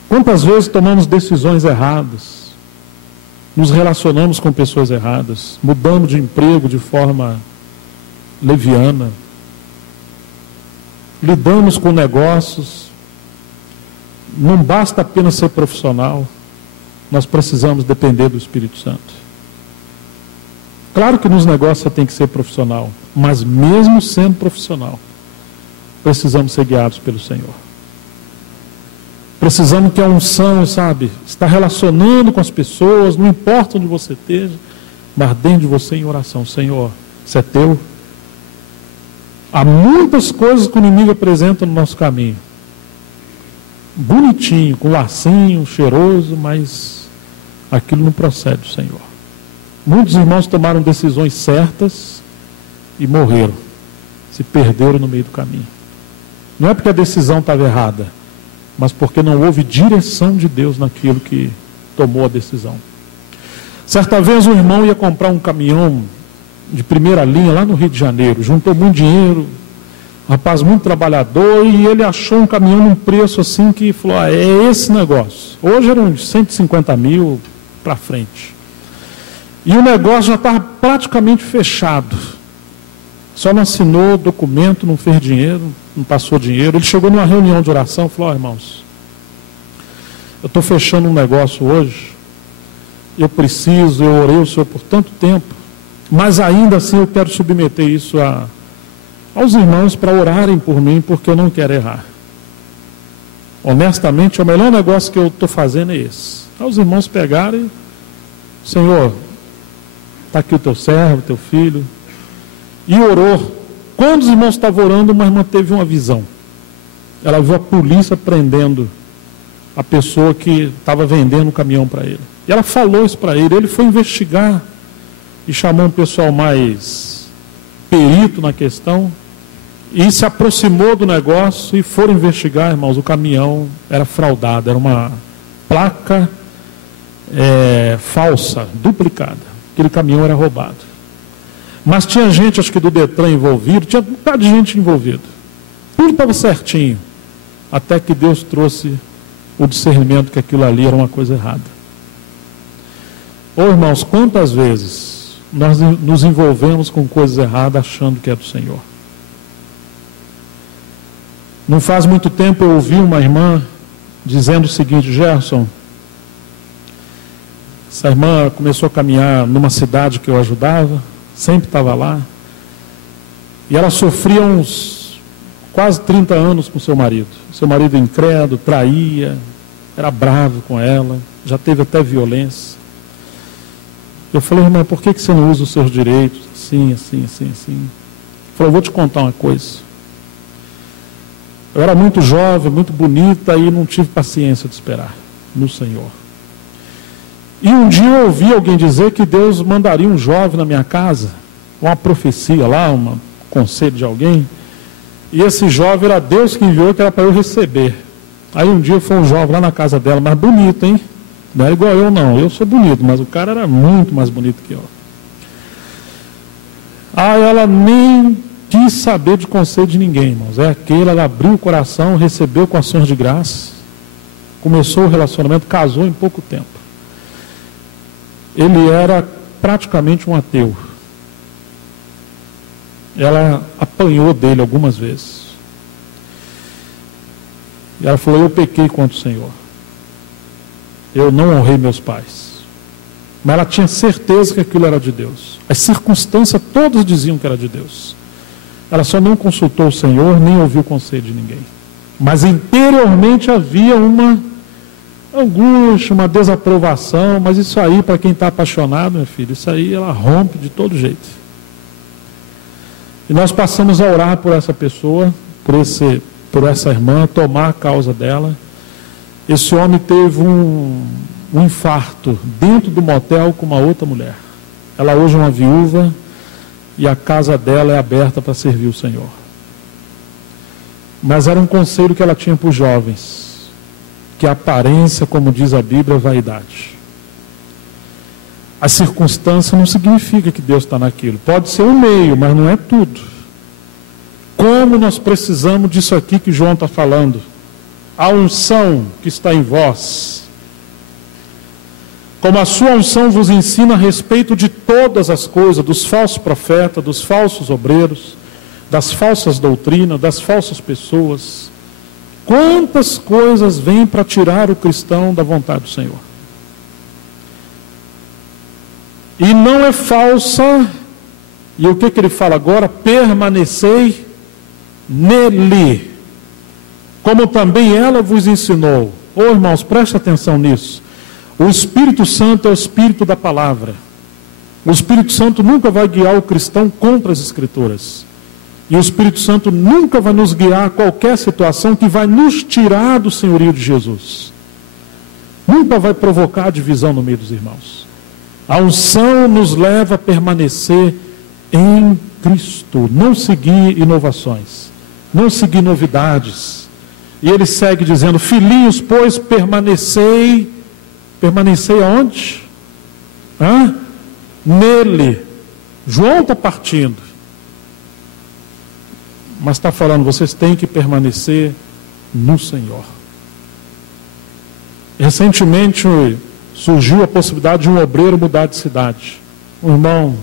Quantas vezes tomamos decisões erradas, nos relacionamos com pessoas erradas, mudamos de emprego de forma leviana, lidamos com negócios. Não basta apenas ser profissional, nós precisamos depender do Espírito Santo. Claro que nos negócios você tem que ser profissional, mas mesmo sendo profissional, precisamos ser guiados pelo Senhor. Precisamos que a unção, está relacionando com as pessoas, não importa onde você esteja, mas dentro de você em oração: Senhor, isso é teu. Há muitas coisas que o inimigo apresenta no nosso caminho. Bonitinho, com lacinho, cheiroso, mas aquilo não procede do Senhor. Muitos irmãos tomaram decisões certas e morreram. Se perderam no meio do caminho. Não é porque a decisão estava errada, mas porque não houve direção de Deus naquilo que tomou a decisão. Certa vez um irmão ia comprar um caminhão de primeira linha lá no Rio de Janeiro, juntou muito dinheiro, um rapaz muito trabalhador, e ele achou um caminhão num preço assim que falou: é esse negócio. Hoje eram uns 150 mil para frente. E o negócio já estava praticamente fechado. Só não assinou documento, não fez dinheiro, não passou dinheiro. Ele chegou numa reunião de oração e falou: irmãos, eu estou fechando um negócio hoje, eu orei ao Senhor por tanto tempo, mas ainda assim eu quero submeter isso aos irmãos para orarem por mim, porque eu não quero errar. Honestamente, o melhor negócio que eu estou fazendo é esse. Os irmãos pegarem, Senhor, está aqui o teu servo, o teu filho, e orou. Quando os irmãos estavam orando, uma irmã teve uma visão. Ela viu a polícia prendendo a pessoa que estava vendendo o caminhão para ele. E ela falou isso para ele. Ele foi investigar e chamou um pessoal mais perito na questão e se aproximou do negócio e foram investigar, irmãos. O caminhão era fraudado, era uma placa falsa, duplicada. Aquele caminhão era roubado. Mas tinha gente, acho que do Detran envolvido, tinha um bocado de gente envolvida. Tudo estava certinho. Até que Deus trouxe o discernimento que aquilo ali era uma coisa errada. Ô irmãos, quantas vezes nós nos envolvemos com coisas erradas achando que é do Senhor? Não faz muito tempo eu ouvi uma irmã dizendo o seguinte: Gerson, essa irmã começou a caminhar numa cidade que eu ajudava, sempre estava lá, e ela sofria uns quase 30 anos com seu marido. Seu marido incrédulo, traía, era bravo com ela, já teve até violência. Eu falei: irmã, por que você não usa os seus direitos? Assim. Falou: vou te contar uma coisa. Eu era muito jovem, muito bonita, e não tive paciência de esperar no Senhor. E um dia eu ouvi alguém dizer que Deus mandaria um jovem na minha casa, uma profecia lá, um conselho de alguém, e esse jovem era Deus que enviou, que era para eu receber. Aí um dia foi um jovem lá na casa dela, mas bonito, hein? Não é igual eu não, eu sou bonito, mas o cara era muito mais bonito que eu. Aí ela nem quis saber de conselho de ninguém, irmãos. Ela abriu o coração, recebeu com ações de graça, começou o relacionamento, casou em pouco tempo. Ele era praticamente um ateu. Ela apanhou dele algumas vezes. E ela falou: eu pequei contra o Senhor. Eu não honrei meus pais. Mas ela tinha certeza que aquilo era de Deus. As circunstâncias todas diziam que era de Deus. Ela só não consultou o Senhor, nem ouviu o conselho de ninguém. Mas interiormente havia uma angústia, uma desaprovação. Mas isso aí, para quem está apaixonado, meu filho, isso aí ela rompe de todo jeito. E nós passamos a orar por essa pessoa, por essa irmã, tomar a causa dela. Esse homem teve um infarto dentro do motel com uma outra mulher. Ela hoje é uma viúva e a casa dela é aberta para servir o Senhor. Mas era um conselho que ela tinha para os jovens, que a aparência, como diz a Bíblia, é vaidade. A circunstância não significa que Deus está naquilo. Pode ser um meio, mas não é tudo. Como nós precisamos disso aqui que João está falando. A unção que está em vós. Como a sua unção vos ensina a respeito de todas as coisas, dos falsos profetas, dos falsos obreiros, das falsas doutrinas, das falsas pessoas. Quantas coisas vêm para tirar o cristão da vontade do Senhor? E não é falsa, e o que ele fala agora? Permanecei nele, como também ela vos ensinou. Ô irmãos, preste atenção nisso. O Espírito Santo é o Espírito da palavra. O Espírito Santo nunca vai guiar o cristão contra as Escrituras. E o Espírito Santo nunca vai nos guiar a qualquer situação que vai nos tirar do senhorio de Jesus. Nunca vai provocar divisão no meio dos irmãos. A unção nos leva a permanecer em Cristo, não seguir inovações, não seguir novidades. E ele segue dizendo: filhinhos, pois permanecei aonde? Nele. João está partindo, mas está falando: vocês têm que permanecer no Senhor. Recentemente surgiu a possibilidade de um obreiro mudar de cidade, um irmão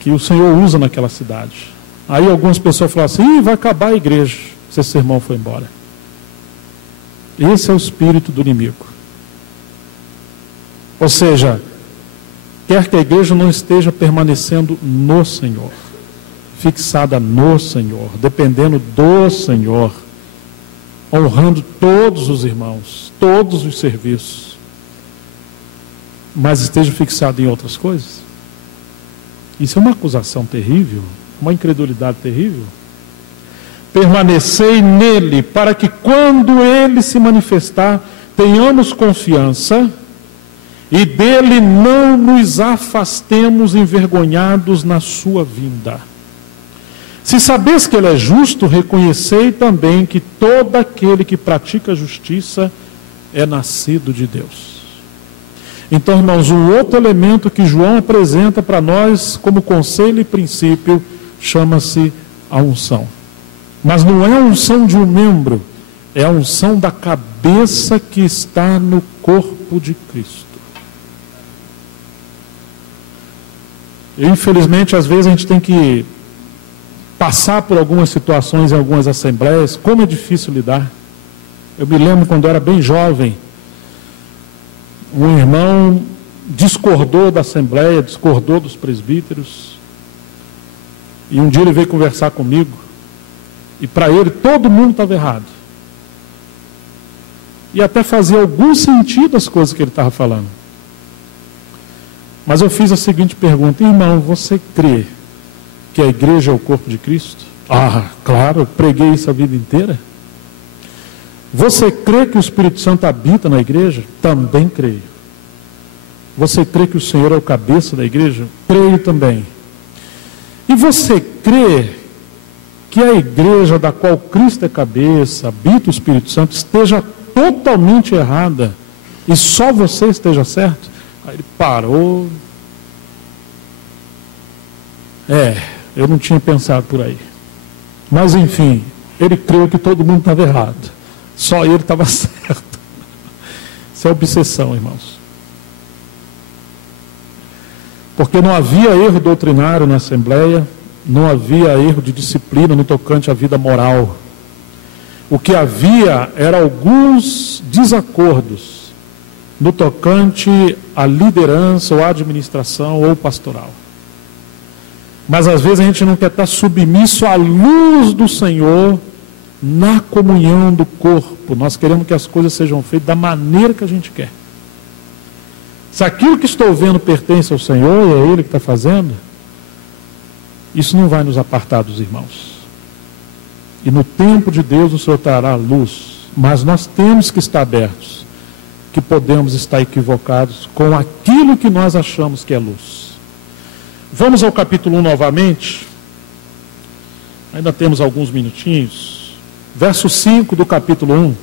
que o Senhor usa naquela cidade. Aí algumas pessoas falaram assim: vai acabar a igreja se esse irmão for embora. Esse é o espírito do inimigo. Ou seja, quer que a igreja não esteja permanecendo no Senhor, fixada no Senhor, dependendo do Senhor, honrando todos os irmãos, todos os serviços, mas esteja fixado em outras coisas. Isso é uma acusação terrível, uma incredulidade terrível. Permanecei nele, para que quando ele se manifestar, tenhamos confiança e dele não nos afastemos envergonhados na sua vinda. Se sabeis que ele é justo, reconhecei também que todo aquele que pratica justiça é nascido de Deus. Então, irmãos, um outro elemento que João apresenta para nós como conselho e princípio chama-se a unção. Mas não é a unção de um membro, é a unção da cabeça que está no corpo de Cristo. E, infelizmente, às vezes a gente tem que passar por algumas situações em algumas assembleias, como é difícil lidar. Eu me lembro quando eu era bem jovem, um irmão discordou da assembleia, discordou dos presbíteros, e um dia ele veio conversar comigo, e para ele todo mundo estava errado. E até fazia algum sentido as coisas que ele estava falando. Mas eu fiz a seguinte pergunta: irmão, você crê que a igreja é o corpo de Cristo? Ah, claro, eu preguei isso a vida inteira. Você crê que o Espírito Santo habita na igreja? Também creio. Você crê que o Senhor é o cabeça da igreja? Creio também. E você crê que a igreja da qual Cristo é cabeça, habita o Espírito Santo, esteja totalmente errada e só você esteja certo? Aí ele parou. Eu não tinha pensado por aí. Mas enfim, ele creu que todo mundo estava errado. Só ele estava certo. Isso é obsessão, irmãos. Porque não havia erro doutrinário na Assembleia, não havia erro de disciplina no tocante à vida moral. O que havia era alguns desacordos no tocante à liderança, ou à administração, ou pastoral. Mas às vezes a gente não quer estar submisso à luz do Senhor na comunhão do corpo. Nós queremos que as coisas sejam feitas da maneira que a gente quer. Se aquilo que estou vendo pertence ao Senhor, e é Ele que está fazendo, isso não vai nos apartar dos irmãos. E no tempo de Deus o Senhor trará a luz. Mas nós temos que estar abertos, que podemos estar equivocados com aquilo que nós achamos que é luz. Vamos ao capítulo 1 novamente. Ainda temos alguns minutinhos. Verso 5 do capítulo 1.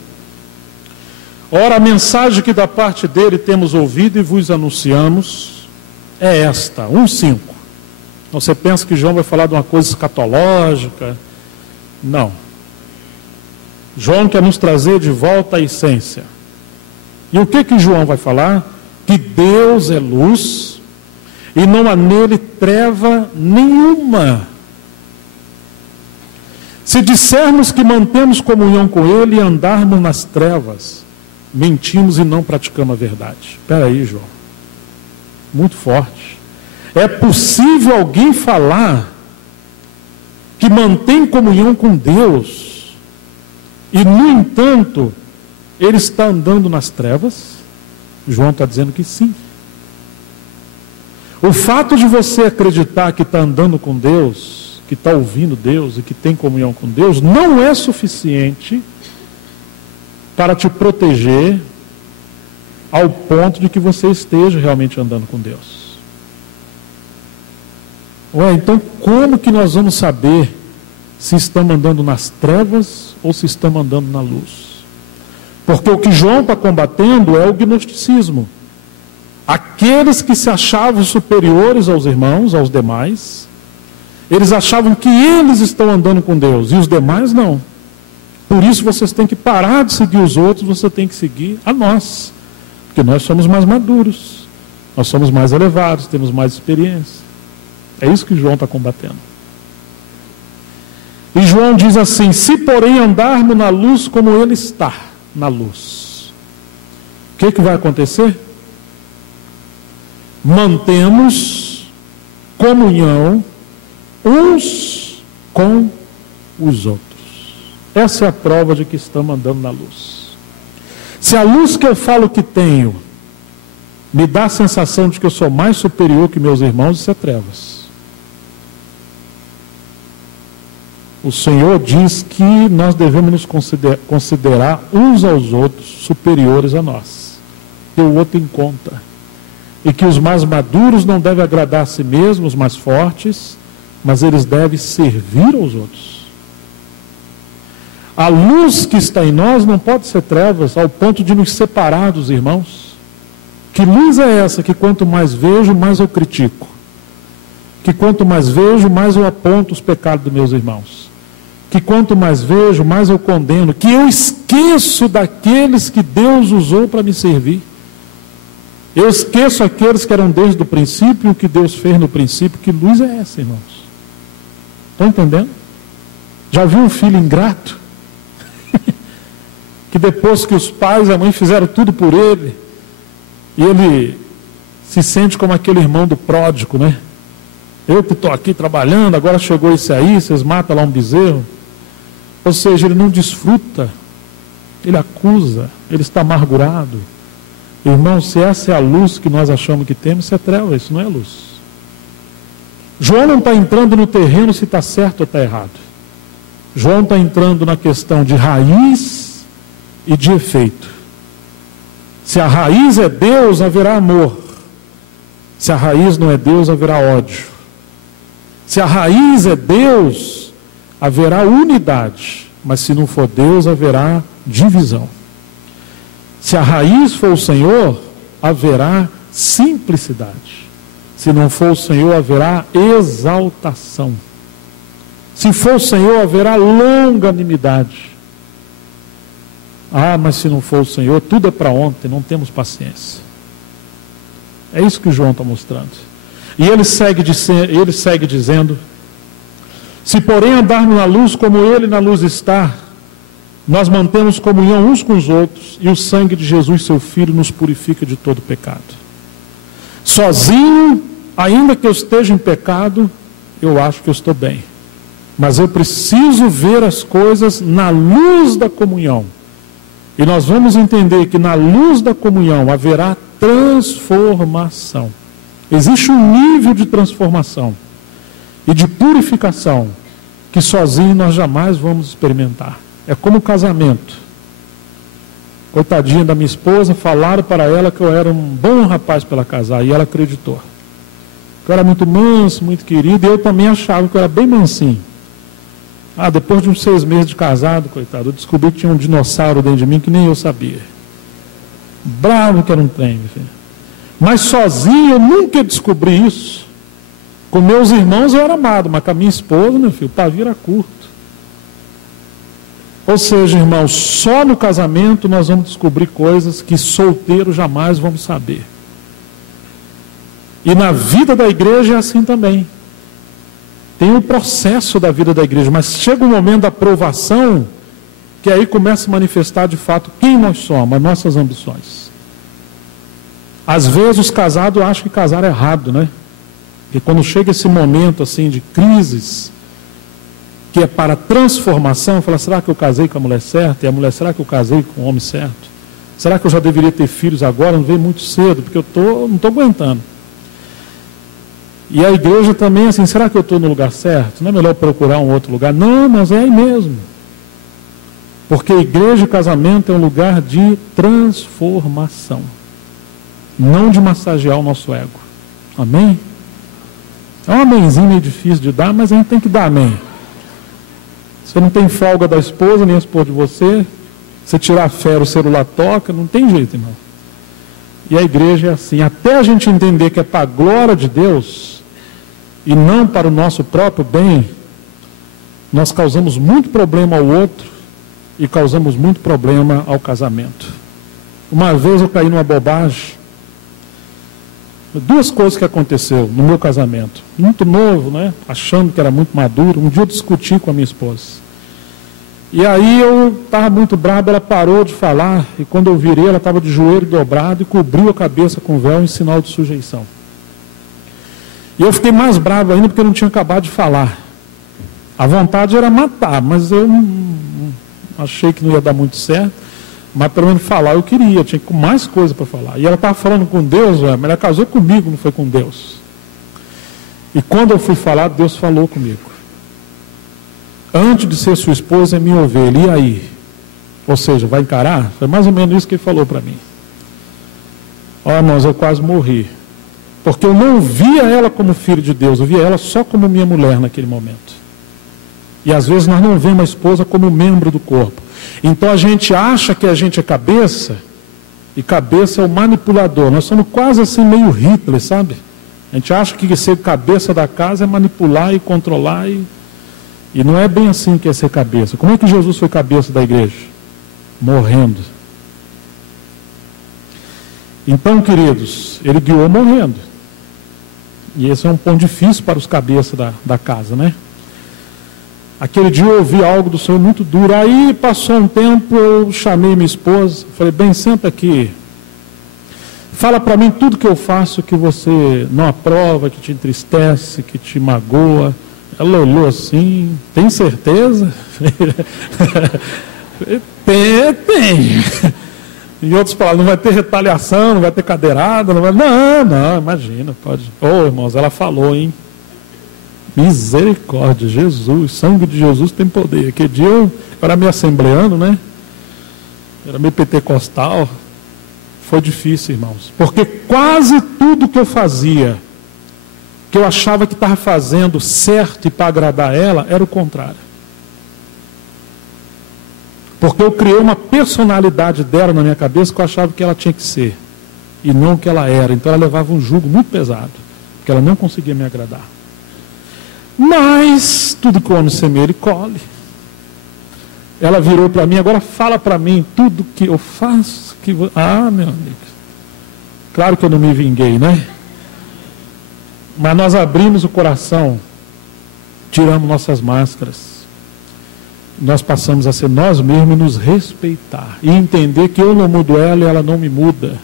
Ora, a mensagem que da parte dele temos ouvido e vos anunciamos é esta, 1:5. Você pensa que João vai falar de uma coisa escatológica? Não. João quer nos trazer de volta à essência. E o que João vai falar? Que Deus é luz e não há nele treva nenhuma. Se dissermos que mantemos comunhão com ele e andarmos nas trevas, mentimos e não praticamos a verdade. Espera aí, João. Muito forte. É possível alguém falar que mantém comunhão com Deus e, no entanto, ele está andando nas trevas? João está dizendo que sim. O fato de você acreditar que está andando com Deus, que está ouvindo Deus e que tem comunhão com Deus, não é suficiente para te proteger ao ponto de que você esteja realmente andando com Deus. Então como que nós vamos saber se estamos andando nas trevas ou se estamos andando na luz? Porque o que João está combatendo é o gnosticismo. Aqueles que se achavam superiores aos irmãos, aos demais, eles achavam que eles estão andando com Deus e os demais não. Por isso vocês têm que parar de seguir os outros, você tem que seguir a nós. Porque nós somos mais maduros, nós somos mais elevados, temos mais experiência. É isso que João está combatendo. E João diz assim: se porém andarmos na luz como ele está. na luz. O que vai acontecer? Mantemos comunhão uns com os outros. Essa é a prova de que estamos andando na luz. Se a luz que eu falo que tenho me dá a sensação de que eu sou mais superior que meus irmãos, isso é trevas. O Senhor diz que nós devemos nos considerar uns aos outros superiores a nós, e o outro em conta. E que os mais maduros não devem agradar a si mesmos, os mais fortes, mas eles devem servir aos outros. A luz que está em nós não pode ser trevas ao ponto de nos separar dos irmãos. Que luz é essa que quanto mais vejo, mais eu critico? Que quanto mais vejo, mais eu aponto os pecados dos meus irmãos? Que quanto mais vejo, mais eu condeno? Que eu esqueço daqueles que Deus usou para me servir? Eu esqueço aqueles que eram desde o princípio, o que Deus fez no princípio. Que luz é essa, irmãos? Estão entendendo? Já viu um filho ingrato? Que depois que os pais e a mãe fizeram tudo por ele, e ele se sente como aquele irmão do pródigo, né? Eu que estou aqui trabalhando, agora chegou esse aí, vocês matam lá um bezerro. Ou seja, ele não desfruta, ele acusa, ele está amargurado. Irmão, se essa é a luz que nós achamos que temos, isso é treva, isso não é luz. João não está entrando no terreno se está certo ou está errado. João está entrando na questão de raiz e de efeito. Se a raiz é Deus, haverá amor. Se a raiz não é Deus, haverá ódio. Se a raiz é Deus, haverá unidade. Mas se não for Deus, haverá divisão. Se a raiz for o Senhor, haverá simplicidade. Se não for o Senhor, haverá exaltação. Se for o Senhor, haverá longanimidade. Ah, mas se não for o Senhor, tudo é para ontem, não temos paciência. É isso que João está mostrando. E ele segue dizendo: se porém andarmos na luz como ele na luz está, nós mantemos comunhão uns com os outros, e o sangue de Jesus, seu Filho, nos purifica de todo pecado. Sozinho, ainda que eu esteja em pecado, eu acho que eu estou bem. Mas eu preciso ver as coisas na luz da comunhão. E nós vamos entender que na luz da comunhão haverá transformação. Existe um nível de transformação e de purificação que sozinho nós jamais vamos experimentar. É como o casamento. Coitadinha da minha esposa, falaram para ela que eu era um bom rapaz para ela casar, e ela acreditou. Que eu era muito manso, muito querido, e eu também achava que eu era bem mansinho. Ah, depois de uns 6 meses de casado, coitado, eu descobri que tinha um dinossauro dentro de mim que nem eu sabia. Bravo que era um trem, meu filho. Mas sozinho eu nunca descobri isso. Com meus irmãos eu era amado, mas com a minha esposa, meu filho, o pavio era curto. Ou seja, irmãos, só no casamento nós vamos descobrir coisas que solteiros jamais vamos saber. E na vida da igreja é assim também. Tem o processo da vida da igreja, mas chega um momento da aprovação, que aí começa a manifestar de fato quem nós somos, as nossas ambições. Às vezes os casados acham que casar é errado, né? Porque quando chega esse momento assim de crises, que é para transformação, fala, será que eu casei com a mulher certa? E a mulher, será que eu casei com o homem certo? Será que eu já deveria ter filhos agora? Não veio muito cedo, porque não estou aguentando. E a igreja também, assim, será que eu estou no lugar certo? Não é melhor procurar um outro lugar? Não, mas é aí mesmo. Porque igreja e casamento é um lugar de transformação, não de massagear o nosso ego. Amém? É um amenzinho meio difícil de dar, mas a gente tem que dar amém. Você não tem folga da esposa, nem a esposa de você. Você tirar a fé, o celular toca, não tem jeito, irmão. E a igreja é assim. Até a gente entender que é para a glória de Deus e não para o nosso próprio bem, nós causamos muito problema ao outro e causamos muito problema ao casamento. Uma vez eu caí numa bobagem. 2 coisas que aconteceu no meu casamento. Muito novo, né? Achando que era muito maduro. Um dia eu discuti com a minha esposa. E aí eu estava muito bravo, ela parou de falar, e quando eu virei, ela estava de joelho dobrado e cobriu a cabeça com o véu em sinal de sujeição. E eu fiquei mais bravo ainda porque eu não tinha acabado de falar. A vontade era matar, mas eu achei que não ia dar muito certo. Mas pelo menos falar eu queria, tinha mais coisa para falar. E ela estava falando com Deus, mas ela casou comigo, não foi com Deus. E quando eu fui falar, Deus falou comigo. Antes de ser sua esposa, é minha ovelha, e aí? Ou seja, vai encarar? Foi mais ou menos isso que ele falou para mim. Ó, irmãos, eu quase morri. Porque eu não via ela como filho de Deus, eu via ela só como minha mulher naquele momento. E às vezes nós não vemos a esposa como membro do corpo. Então a gente acha que a gente é cabeça, e cabeça é o manipulador. Nós somos quase assim meio Hitler, sabe? A gente acha que ser cabeça da casa é manipular e controlar, e não é bem assim que é ser cabeça. Como é que Jesus foi cabeça da igreja? Morrendo. Então, queridos, ele guiou morrendo. E esse é um ponto difícil para os cabeças da casa, né? Aquele dia eu ouvi algo do Senhor muito duro. Aí passou um tempo, eu chamei minha esposa, falei, bem, senta aqui. Fala para mim tudo que eu faço que você não aprova, que te entristece, que te magoa. Ela olhou assim, tem certeza? Tem. Em outras palavras, não vai ter retaliação, não vai ter cadeirada, não, imagina, pode. Irmãos, ela falou, hein? Misericórdia, Jesus, sangue de Jesus tem poder. Aquele dia eu era meio assembleano, né? Era meio pentecostal. Foi difícil, irmãos, porque quase tudo que eu fazia, que eu achava que estava fazendo certo e para agradar ela, era o contrário. Porque eu criei uma personalidade dela na minha cabeça que eu achava que ela tinha que ser, e não o que ela era. Então ela levava um jugo muito pesado, porque ela não conseguia me agradar. Mas tudo que o homem semeia, ele colhe. Ela virou para mim, agora fala para mim tudo que eu faço. Meu amigo, claro que eu não me vinguei, né? Mas nós abrimos o coração, tiramos nossas máscaras, nós passamos a ser nós mesmos e nos respeitar, e entender que eu não mudo ela e ela não me muda,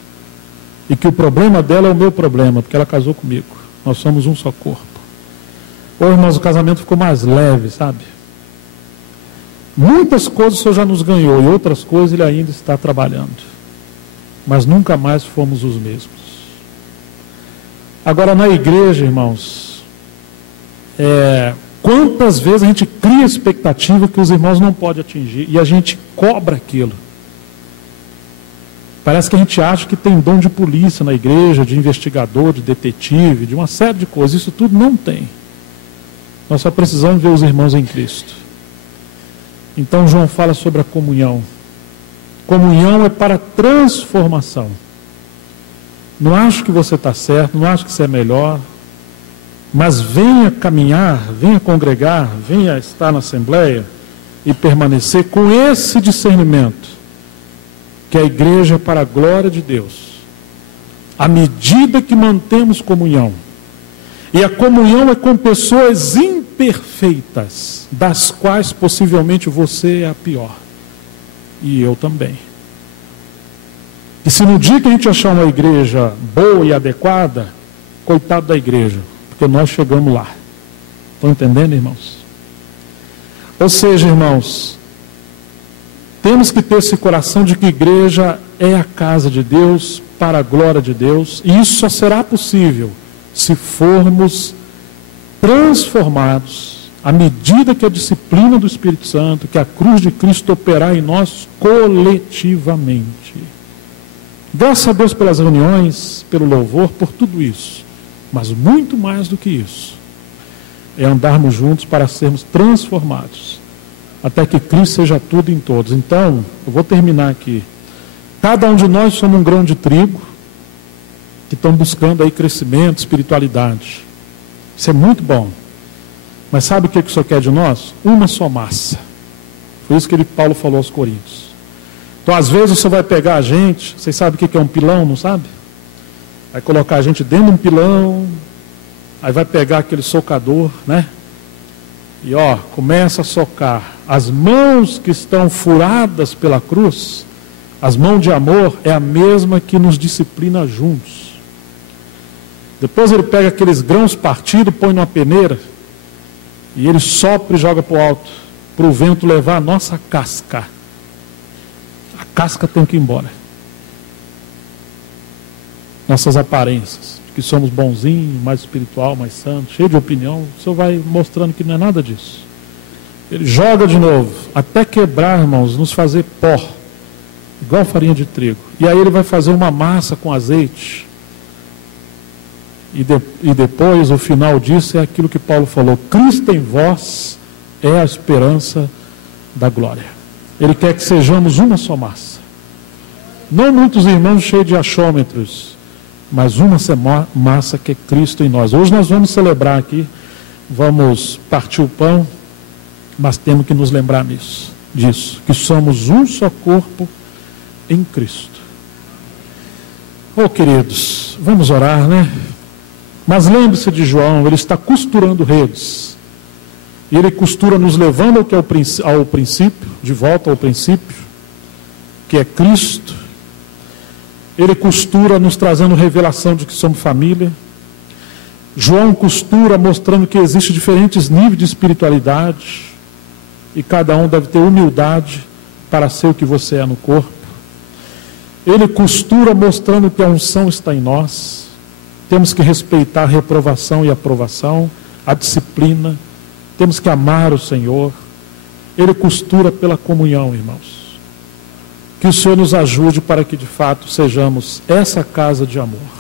e que o problema dela é o meu problema, porque ela casou comigo, nós somos um só corpo. Irmãos, o casamento ficou mais leve, sabe? Muitas coisas o Senhor já nos ganhou, e outras coisas Ele ainda está trabalhando, mas nunca mais fomos os mesmos. Agora, na igreja, irmãos, quantas vezes a gente cria expectativa que os irmãos não podem atingir, e a gente cobra aquilo. Parece que a gente acha que tem dom de polícia na igreja, de investigador, de detetive, de uma série de coisas. Isso tudo não tem. Nós só precisamos ver os irmãos em Cristo. Então João fala sobre a comunhão. Comunhão é para transformação. Não acho que você está certo, não acho que você é melhor, mas venha caminhar, venha congregar, venha estar na assembleia e permanecer com esse discernimento, que a igreja é para a glória de Deus, à medida que mantemos comunhão. E a comunhão é com pessoas imperfeitas, das quais possivelmente você é a pior, e eu também. E se no dia que a gente achar uma igreja boa e adequada, coitado da igreja, porque nós chegamos lá. Estão entendendo, irmãos? Ou seja, irmãos, temos que ter esse coração de que igreja é a casa de Deus, para a glória de Deus, e isso só será possível se formos transformados à medida que a disciplina do Espírito Santo, que a cruz de Cristo operar em nós coletivamente. Graças a Deus pelas reuniões, pelo louvor, por tudo isso. Mas muito mais do que isso, é andarmos juntos para sermos transformados, até que Cristo seja tudo em todos. Então, eu vou terminar aqui. Cada um de nós somos um grão de trigo, que estão buscando aí crescimento, espiritualidade. Isso é muito bom. Mas sabe o que o Senhor quer de nós? Uma só massa. Foi isso que Paulo falou aos Coríntios. Então, às vezes, você vai pegar a gente, vocês sabem o que é um pilão, não sabe? Vai colocar a gente dentro de um pilão, aí vai pegar aquele socador, né? E começa a socar. As mãos que estão furadas pela cruz, as mãos de amor, é a mesma que nos disciplina juntos. Depois ele pega aqueles grãos partidos, põe numa peneira, e ele sopra e joga para o alto, para o vento levar a nossa casca. A casca tem que ir embora. Nossas aparências, que somos bonzinhos, mais espiritual, mais santo, cheio de opinião, o Senhor vai mostrando que não é nada disso. Ele joga de novo, até quebrar, irmãos, nos fazer pó, igual farinha de trigo. E aí ele vai fazer uma massa com azeite. E depois, o final disso é aquilo que Paulo falou: Cristo em vós é a esperança da glória. Ele quer que sejamos uma só massa. Não muitos irmãos cheios de achômetros, mas uma massa que é Cristo em nós. Hoje nós vamos celebrar aqui, vamos partir o pão, mas temos que nos lembrar disso, que somos um só corpo em Cristo. Queridos, vamos orar, né? Mas lembre-se de João, ele está costurando redes. E ele costura nos levando ao princípio, de volta ao princípio, que é Cristo. Ele costura nos trazendo revelação de que somos família. João costura mostrando que existem diferentes níveis de espiritualidade. E cada um deve ter humildade para ser o que você é no corpo. Ele costura mostrando que a unção está em nós. Temos que respeitar a reprovação e a aprovação, a disciplina. Temos que amar o Senhor. Ele costura pela comunhão, irmãos. Que o Senhor nos ajude para que de fato sejamos essa casa de amor.